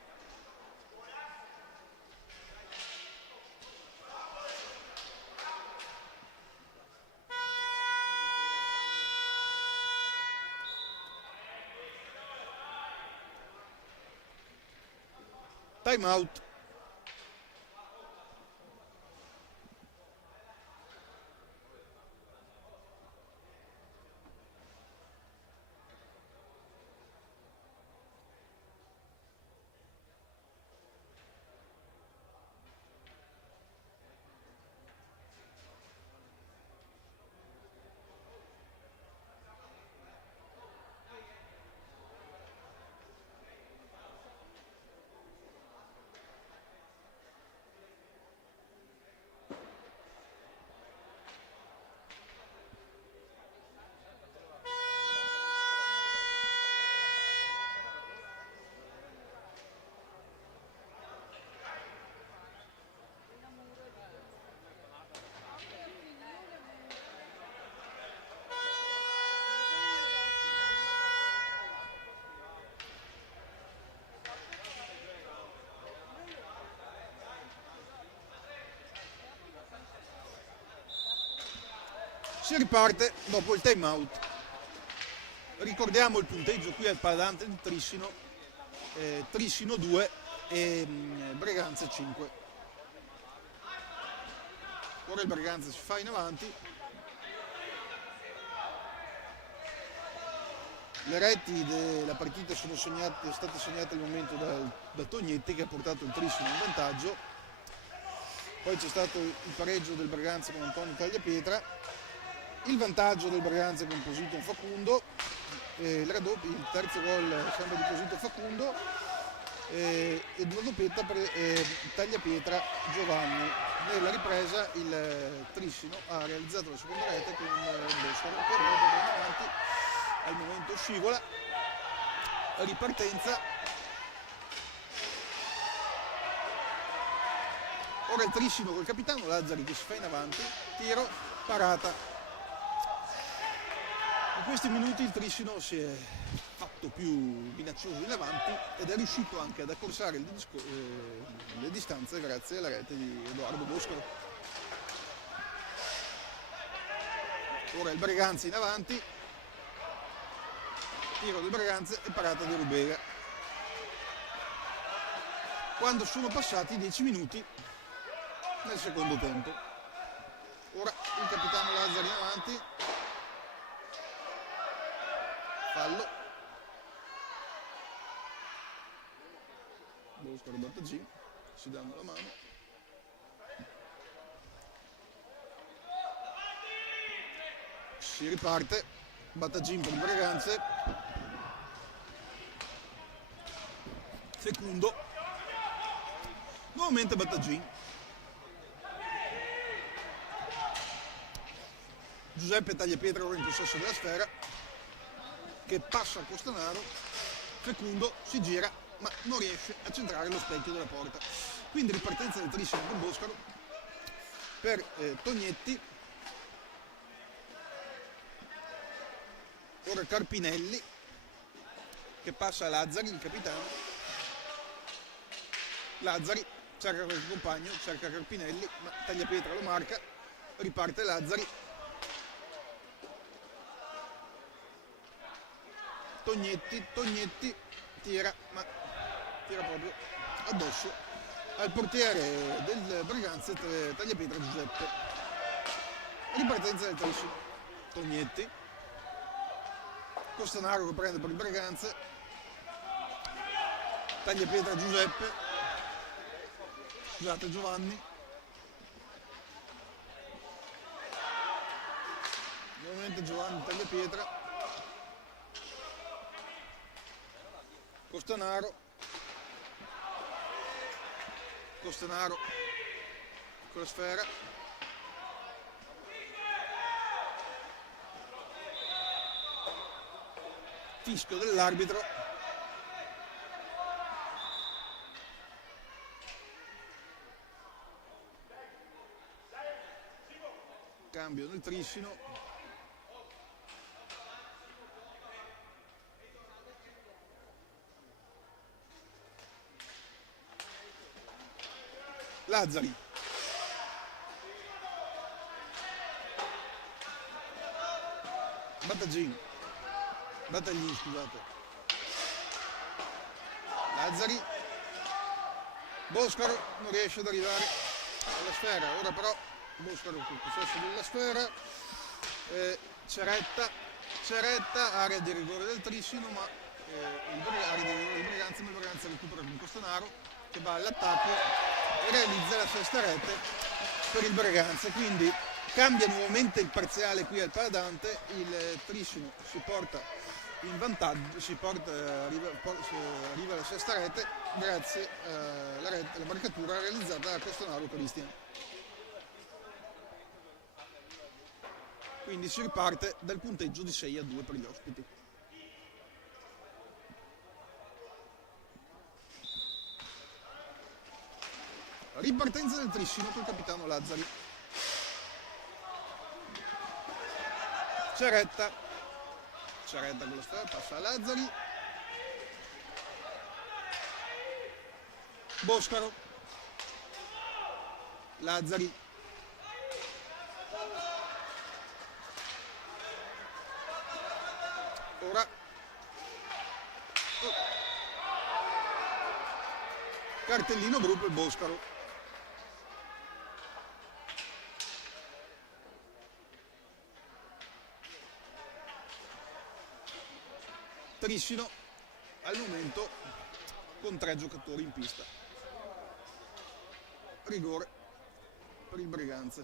Time out. Si riparte dopo il time out. Ricordiamo il punteggio qui al Paladante di Trissino, Trissino 2 e Breganze 5. Ora il Breganze si fa in avanti. Le reti della partita sono state segnate al momento da Tognetti, che ha portato il Trissino in vantaggio. Poi c'è stato il pareggio del Breganze con Antonio Tagliapietra, il vantaggio del Breganze con Posito Facundo, il terzo gol sempre di Posito Facundo e una doppietta per Tagliapietra Giovanni. Nella ripresa il Trissino ha realizzato la seconda rete con Boscaro, per andare avanti, al momento scivola, ripartenza. Ora il Trissino col capitano Lazzari che si fa in avanti, tiro, parata. In questi minuti il Trissino si è fatto più minaccioso in avanti ed è riuscito anche ad accorsare le distanze grazie alla rete di Edoardo Boscaro. Ora il Breganze in avanti, tiro del Breganze e parata di Rubega. Quando sono passati 10 minuti nel secondo tempo. Ora il capitano Lazzari in avanti, fallo, Boscaro Battagin si danno la mano, si riparte, Battagin per il Breganze, secondo, nuovamente Battagin, Giuseppe Tagliapietra ora in possesso della sfera, che passa a Costanaro, Fecundo si gira ma non riesce a centrare lo specchio della porta. Quindi ripartenza del Trissino con Boscaro per Tognetti, ora Carpinelli che passa a Lazzari, il capitano. Lazzari cerca qualche compagno, cerca Carpinelli ma Tagliapietra lo marca, riparte Lazzari, Tognetti tira, ma tira proprio addosso al portiere del Breganze, Tagliapietra Giuseppe. Ripartenza del Trissino, Tognetti, Costanaro che prende per il Breganze, Tagliapietra Giuseppe, scusate Giovanni, nuovamente Giovanni Tagliapietra, Costanaro con la sfera, fischio dell'arbitro, cambio nel Trissino, Lazzari, Battaglini, scusate, Lazzari, Boscaro non riesce ad arrivare alla sfera, ora però Boscaro col possesso della sfera, Ceretta, area di rigore del Trissino, ma area di rigore di Braganza, ma il Braganza recupera con Costanaro che va all'attacco e realizza la sesta rete per il Braganza, quindi cambia nuovamente il parziale qui al Paladante, il Trissino si porta in vantaggio, arriva alla sesta rete grazie alla marcatura realizzata da Costanaro Cristian. Quindi si riparte dal punteggio di 6-2 per gli ospiti. Ripartenza del Trissino col capitano Lazzari. Ceretta con la sfera, passa a Lazzari. Boscaro. Lazzari. Ora. Cartellino blu per Boscaro. Trissino al momento con 3 giocatori in pista. Rigore per il Braganza.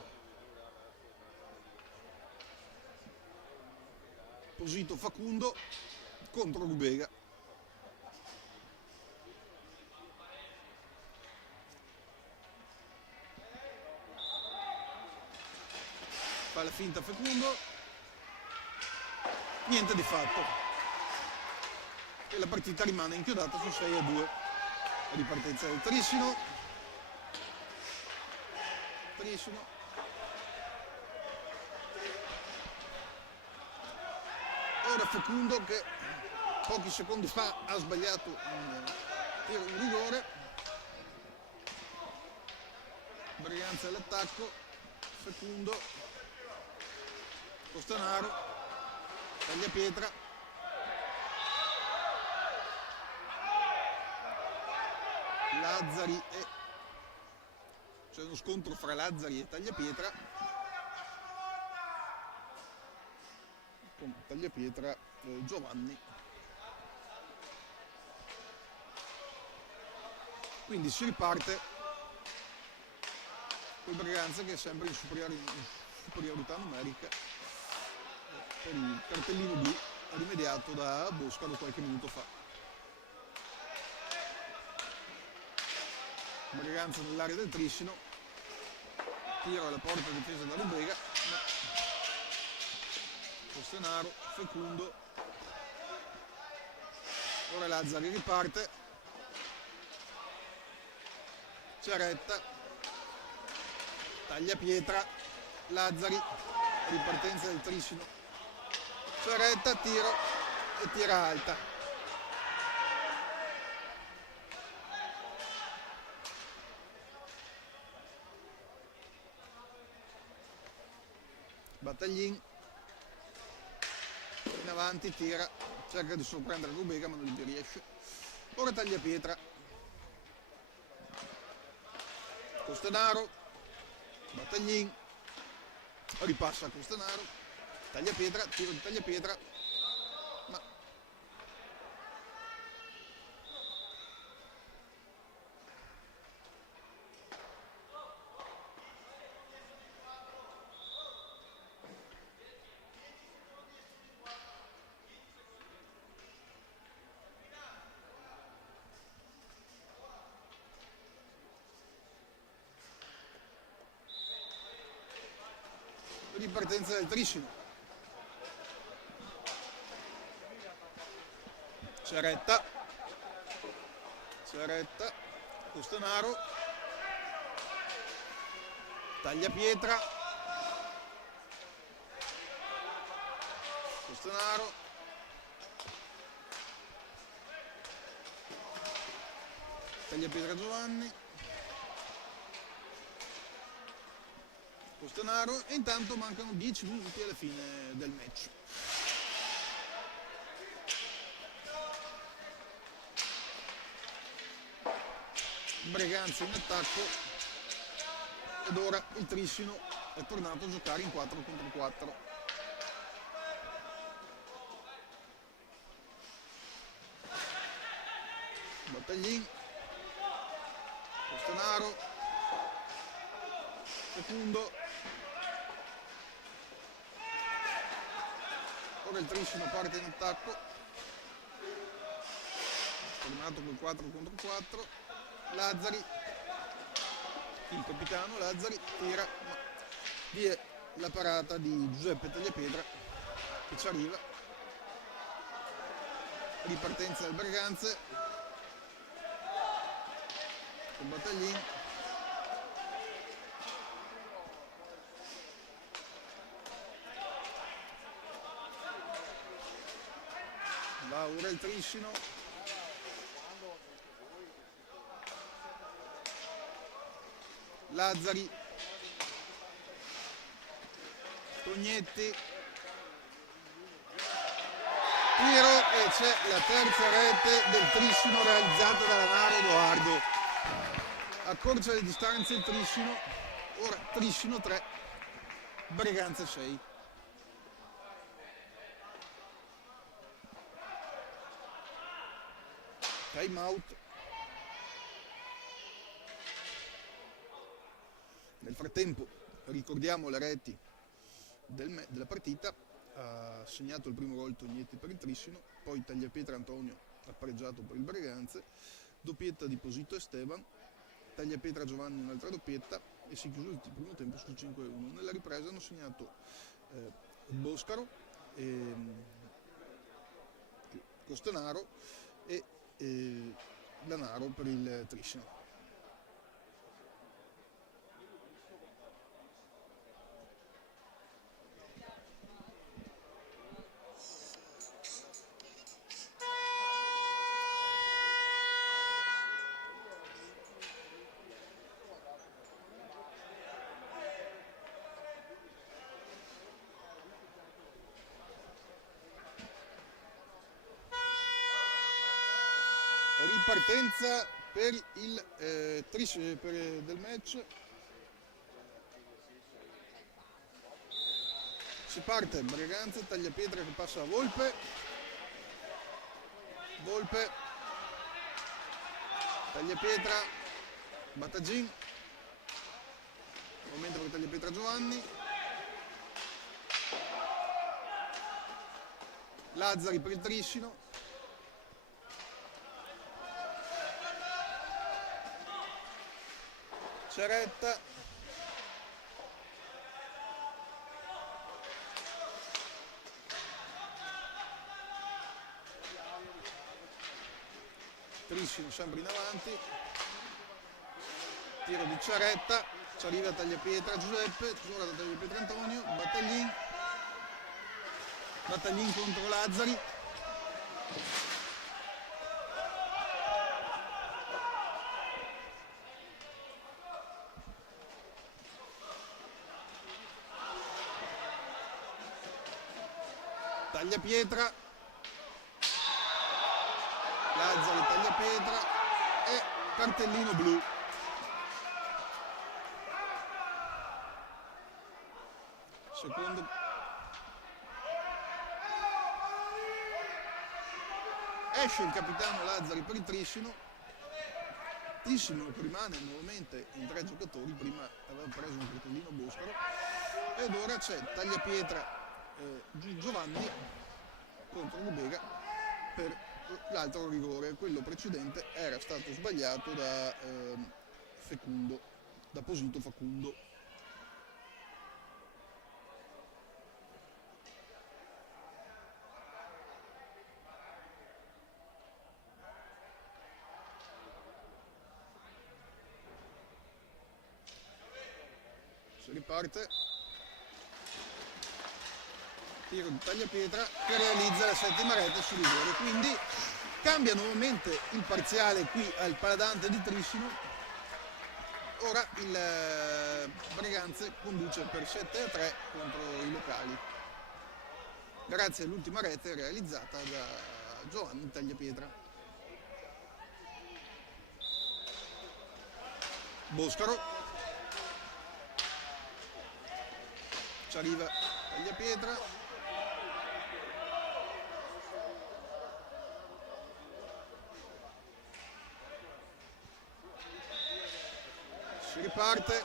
Posito Facundo contro Rubega. Fa la finta Facundo. Niente di fatto. E la partita rimane inchiodata su 6-2. Ripartenza del Trissino. Ora Facundo che pochi secondi fa ha sbagliato un tiro in rigore. Braganza all'attacco. Facundo. Costanaro. Tagliapietra. Lazzari e c'è uno scontro fra Lazzari e Tagliapietra, con Tagliapietra Giovanni, quindi si riparte con il Braganza che è sempre in superiorità numerica per il cartellino blu rimediato da Boscaro qualche minuto fa. Braganza nell'area del Trissino, tiro alla porta difesa da Rubega, Costanaro, Facundo, ora Lazzari riparte, Ceretta, Tagliapietra, Lazzari, ripartenza del Trissino, Ceretta, tiro e tira alta. Battaglin in avanti, tira, cerca di sorprendere Rubega ma non gli riesce. Ora Tagliapietra, Costanaro, Battaglin, ripassa Costanaro, Tagliapietra, tiro di Tagliapietra, ma ripartenza del Trissino. Ceretta, Costanaro, Tagliapietra, Costanaro, Tagliapietra Giovanni, Costanaro, e intanto mancano 10 minuti alla fine del match. Breganze in attacco, ed ora il Trissino è tornato a giocare in 4 contro 4. Battaglin, Costanaro, Fecundo, ora il Trissino parte in attacco, tornato col 4 contro 4. Lazzari, il capitano Lazzari tira, ma vi è la parata di Giuseppe Tagliapietra che ci arriva. Ripartenza del Breganze con Battaglin, va ora il Trissino, Lazzari, Tognetti, tiro, e c'è la terza rete del Trissino realizzata da Lanaro Edoardo. Accorcia le distanze il Trissino, ora Trissino 3, Breganze 6. Time out. Nel frattempo ricordiamo le reti della partita. Ha segnato il primo gol Tognetti per il Trissino, poi Tagliapietra Antonio ha pareggiato per il Breganze, doppietta di Posito Esteban, Tagliapietra Giovanni un'altra doppietta, e si è chiuso il primo tempo sul 5-1. Nella ripresa hanno segnato Boscaro, Costanaro e Lanaro per il Trissino. Ripartenza per il del match. Si parte Breganze, Tagliapietra che passa a Volpe, Tagliapietra, Battaglin, momento per Tagliapietra Giovanni, Lazzari per il Trissino, Ceretta, Trissino sempre in avanti, tiro di Ceretta, ci arriva Tagliapietra Giuseppe, ora da Tagliapietra Antonio, Battaglin contro Lazzari, Tagliapietra, Lazzari, Tagliapietra e cartellino blu. Secondo esce il capitano Lazzari per il Trissino. Trissino che rimane nuovamente in 3 giocatori, prima aveva preso un cartellino Boscaro, ed ora c'è Tagliapietra Giovanni contro Lubega per l'altro rigore. Quello precedente era stato sbagliato da Fecundo, da Posito Facundo. Si riparte, tiro di Tagliapietra che realizza la 7ª rete su rigore, quindi cambia nuovamente il parziale qui al Paladante di Trissino. Ora il Breganze conduce per 7-3 contro i locali, grazie all'ultima rete realizzata da Giovanni Tagliapietra. Boscaro, ci arriva Tagliapietra, si riparte,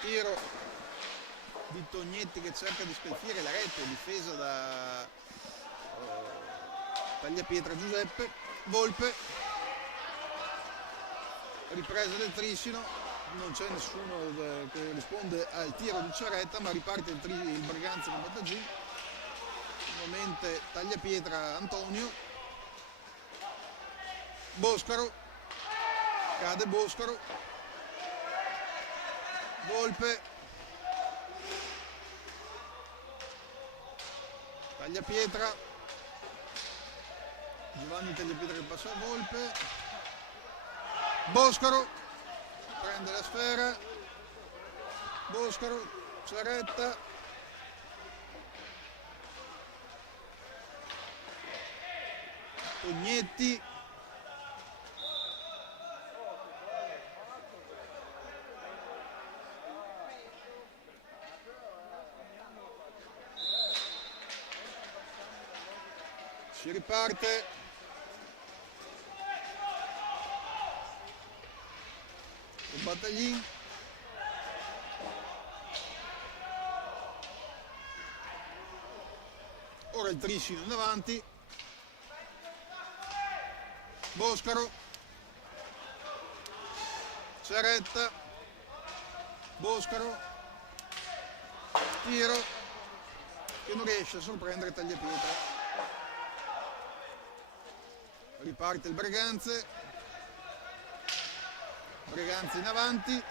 tiro di Tognetti che cerca di scalfire la rete, difesa da Tagliapietra Giuseppe. Volpe, ripresa del Trisino, non c'è nessuno che risponde al tiro di Ciaretta, ma riparte il Breganze con Battagin. Nuovamente Tagliapietra Antonio, Boscaro, cade Boscaro, Volpe, Tagliapietra, Giovanni Tagliapietra che passa a Volpe, Boscaro, prende la sfera, Boscaro, Ciaretta, Tognetti, si riparte, il Battaglin, ora il Trisino in avanti, Boscaro, Ciaretta, Boscaro, tiro che non riesce a sorprendere Tagliapietra. Riparte il Breganze, Breganze in avanti,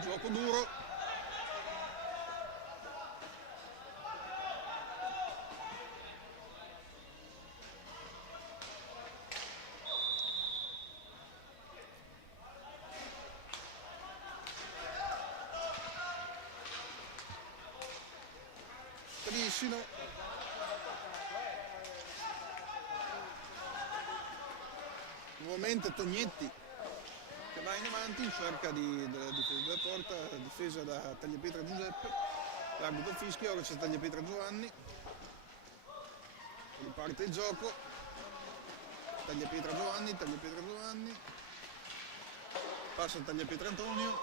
gioco duro, Trisino, nuovamente Tognetti che va in avanti in cerca della difesa della porta, difesa da Tagliapietra Giuseppe, l'arbitro fischia, ora c'è Tagliapietra Giovanni, riparte il gioco, Tagliapietra Giovanni, passa Tagliapietra Antonio,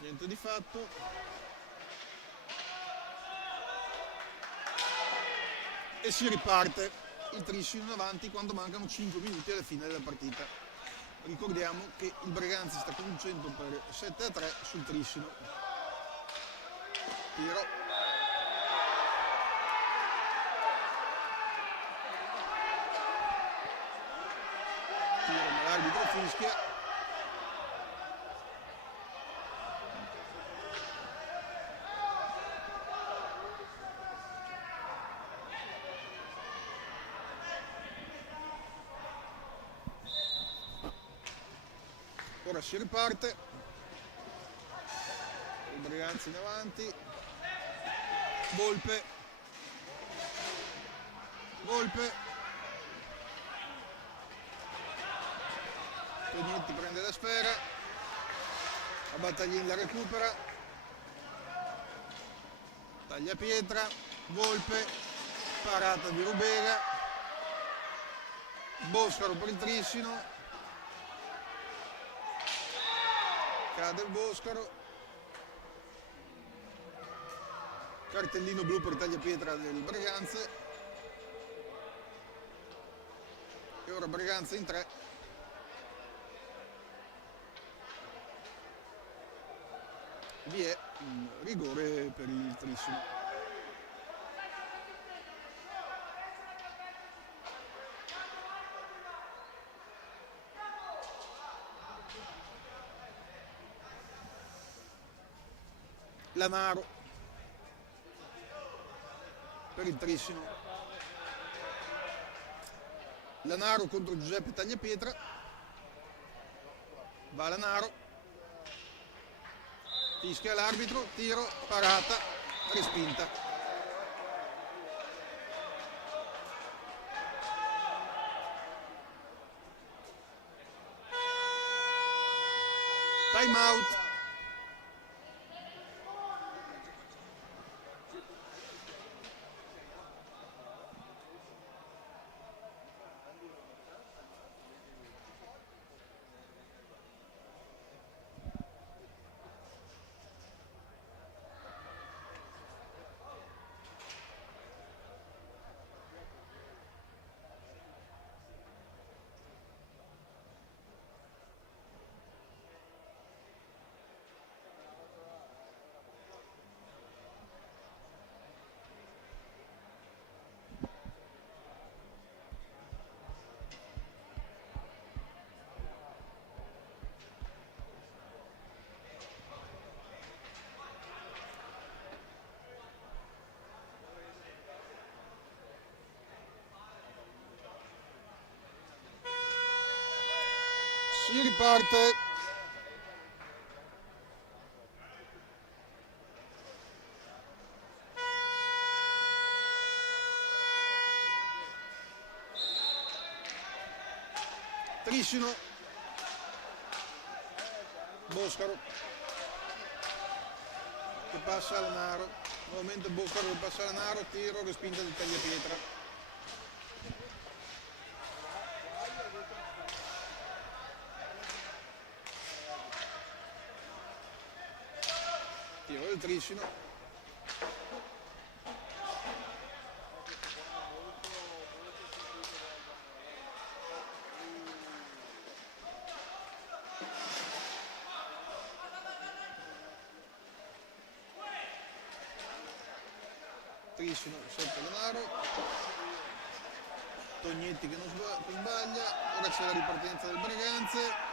niente di fatto, e si riparte il Trisino in avanti quando mancano 5 minuti alla fine della partita. Ricordiamo che il Breganze sta conducendo per 7-3 sul Trisino. Tiro, ma l'arbitro fischia. Ora si riparte, il Breganze in avanti, Volpe, Tognetti prende la sfera, la Battaglin la recupera, Tagliapietra, Volpe, parata di Rubega, Boscaro per il Trisino, cade il Boscaro, cartellino blu per Tagliapietra del Breganze, e ora Breganze in 3, vi è un rigore per il Trisino. Lanaro per il Trissino. Lanaro contro Giuseppe Tagliapietra. Va Lanaro, fischia l'arbitro, tiro, parata, respinta. Time out. Si riparte. Trissino, Boscaro che passa a Lanaro, nuovamente Boscaro che passa a Lanaro, tiro, respinta di Tagliapietra. Tiro del Trissino. Trissino sotto Lanaro, Tognetti che non sbaglia, ora c'è la ripartenza del Braganze.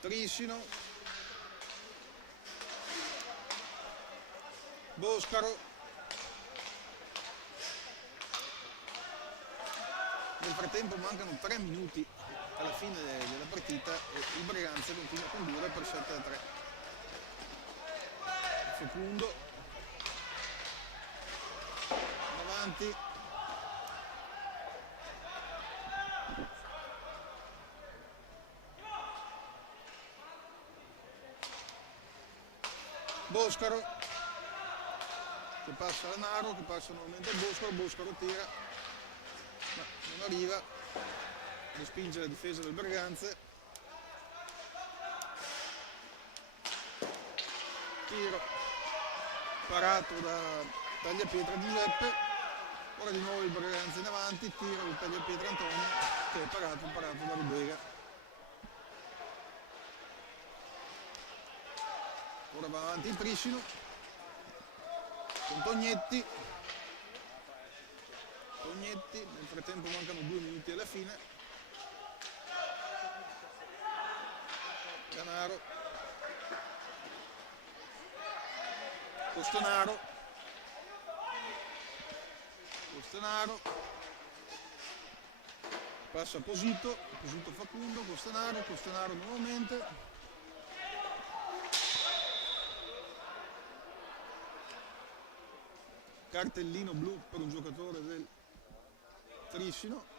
Trissino, Boscaro, nel frattempo mancano 3 minuti alla fine della partita e il Braganza continua a condurre per 7-3. Fecundo avanti, Boscaro che passa a Lanaro, che passa nuovamente a Boscaro, Boscaro tira ma non arriva, respinge la difesa del Braganze, tiro parato da Tagliapietra Giuseppe, ora di nuovo il Braganze in avanti, tiro del Tagliapietra Antonio che è parato da Rubega. Ora va avanti il Trissino con Tognetti, nel frattempo mancano 2 minuti alla fine. Lanaro, Costanaro, passa Posito Facundo, Costanaro nuovamente. Cartellino blu per un giocatore del Trissino.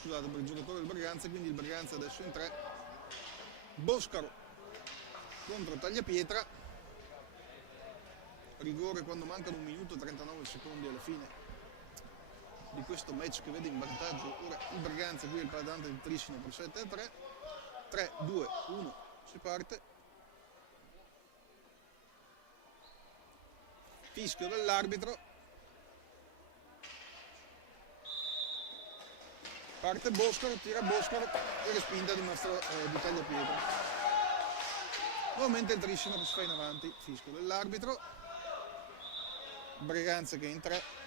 Scusate, per il giocatore del Braganza, quindi il Braganza adesso in 3. Boscaro contro Tagliapietra, rigore quando mancano 1 minuto e 39 secondi alla fine di questo match che vede in vantaggio ora il Braganza, qui è il paladante del Trissino per 7-3. 3, 2, 1, si parte. Fischio dell'arbitro. Parte Boscaro, tira Boscaro e respinta di Tagliapietra. Nuovamente il Trissino che si fa in avanti, fischio dell'arbitro, Breganze che è in 3.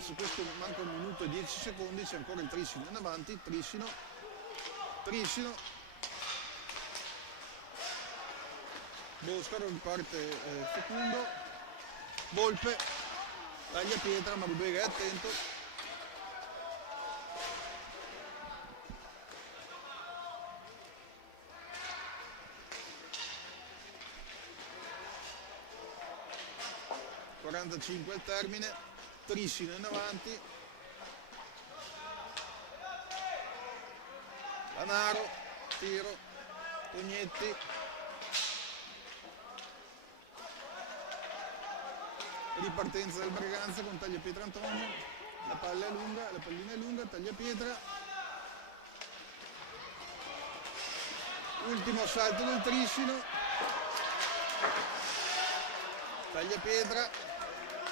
Su questo manca 1 minuto e 10 secondi, c'è ancora il Trissino in avanti, Trissino, Boscaro riparte secondo, Volpe, taglia pietra, ma Rubega è attento, (45 al termine). Trissino in avanti, Lanaro, tiro, Tognetti, ripartenza del Breganza con Tagliapietra Antonio, la palla è lunga, la pallina è lunga, Tagliapietra, ultimo assalto del Trissino, Tagliapietra,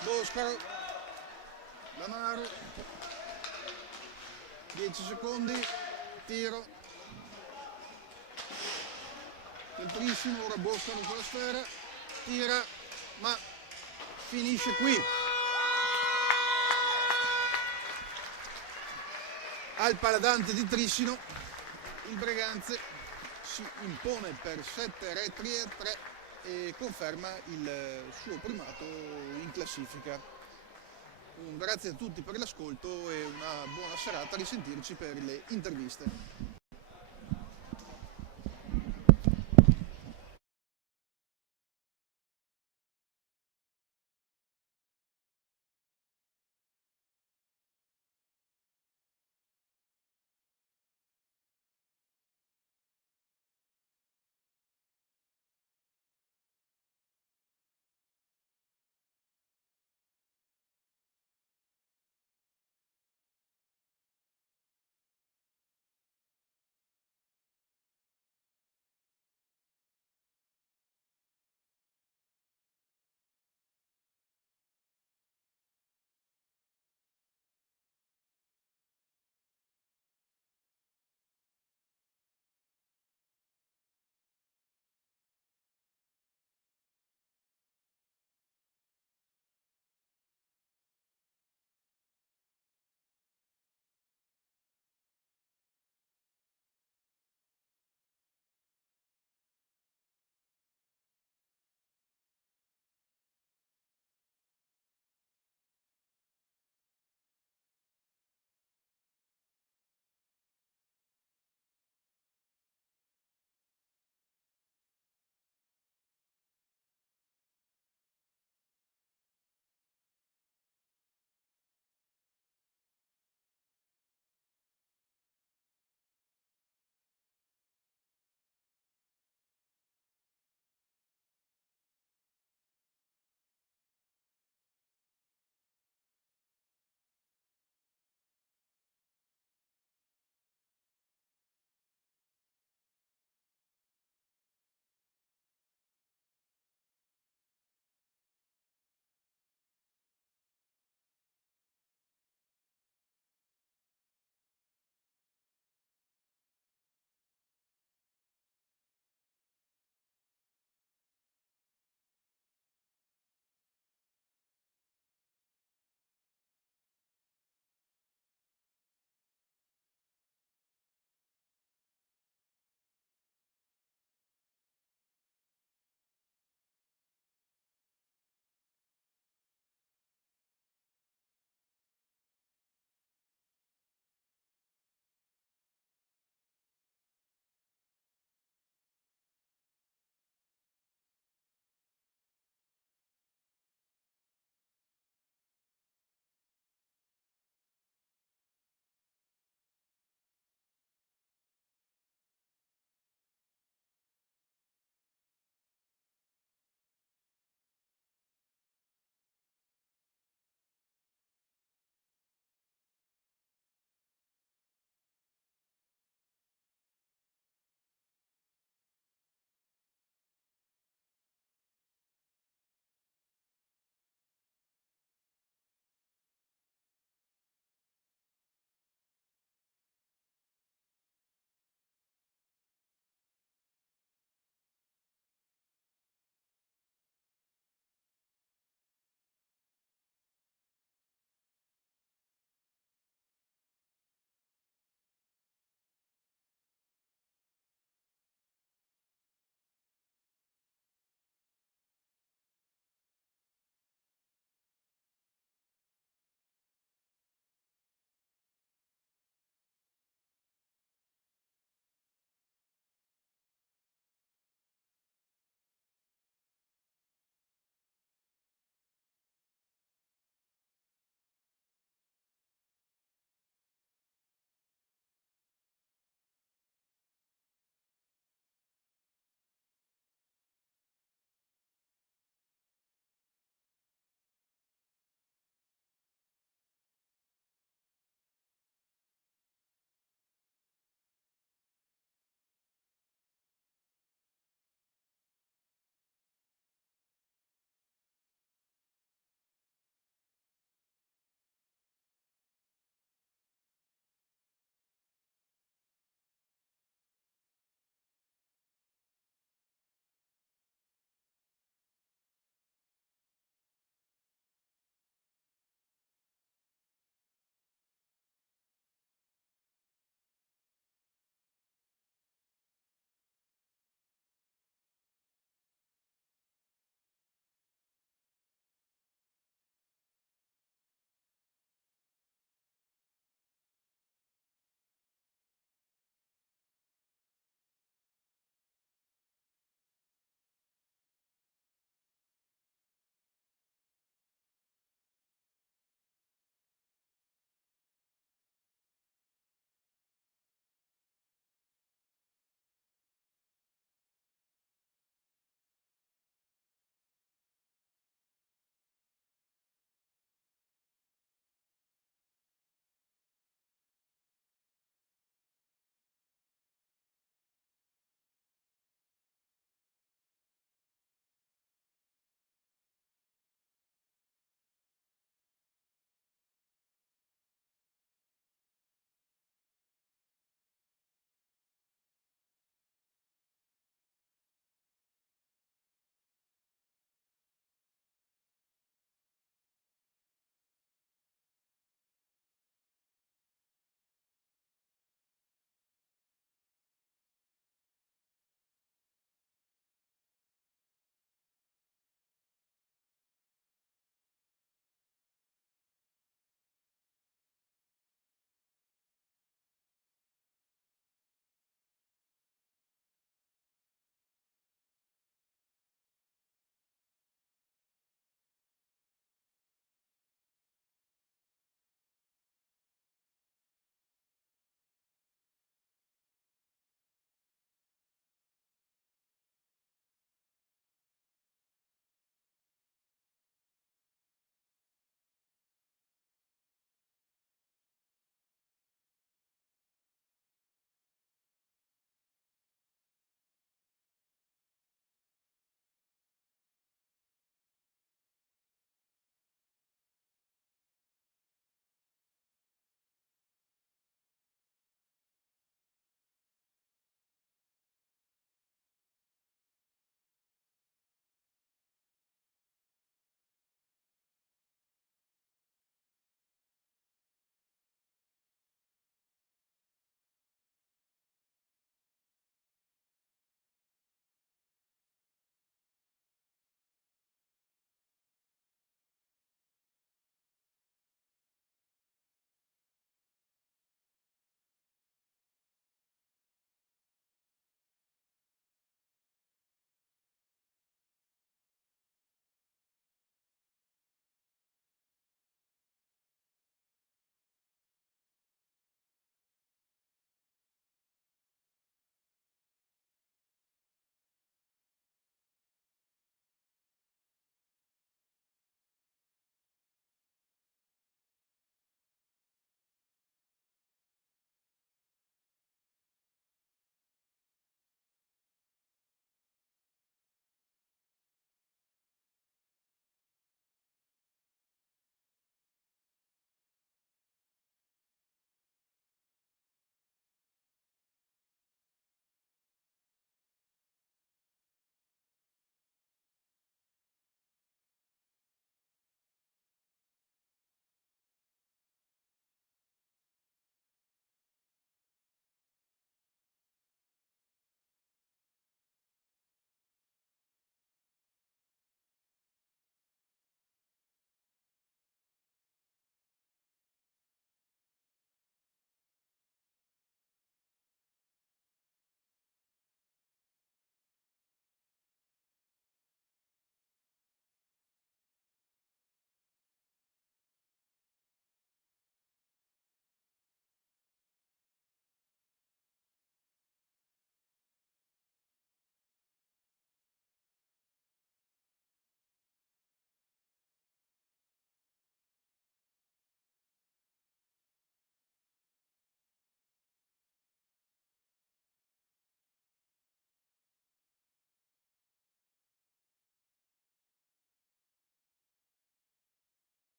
Boscaro, Lanaro, 10 secondi, tiro del Trissino, ora Boscaro con la sfera, tira, ma finisce qui. Al Paladante di Trissino il Breganze si impone per 7 retri e 3 e conferma il suo primato in classifica. Grazie a tutti per l'ascolto e una buona serata, a risentirci per le interviste.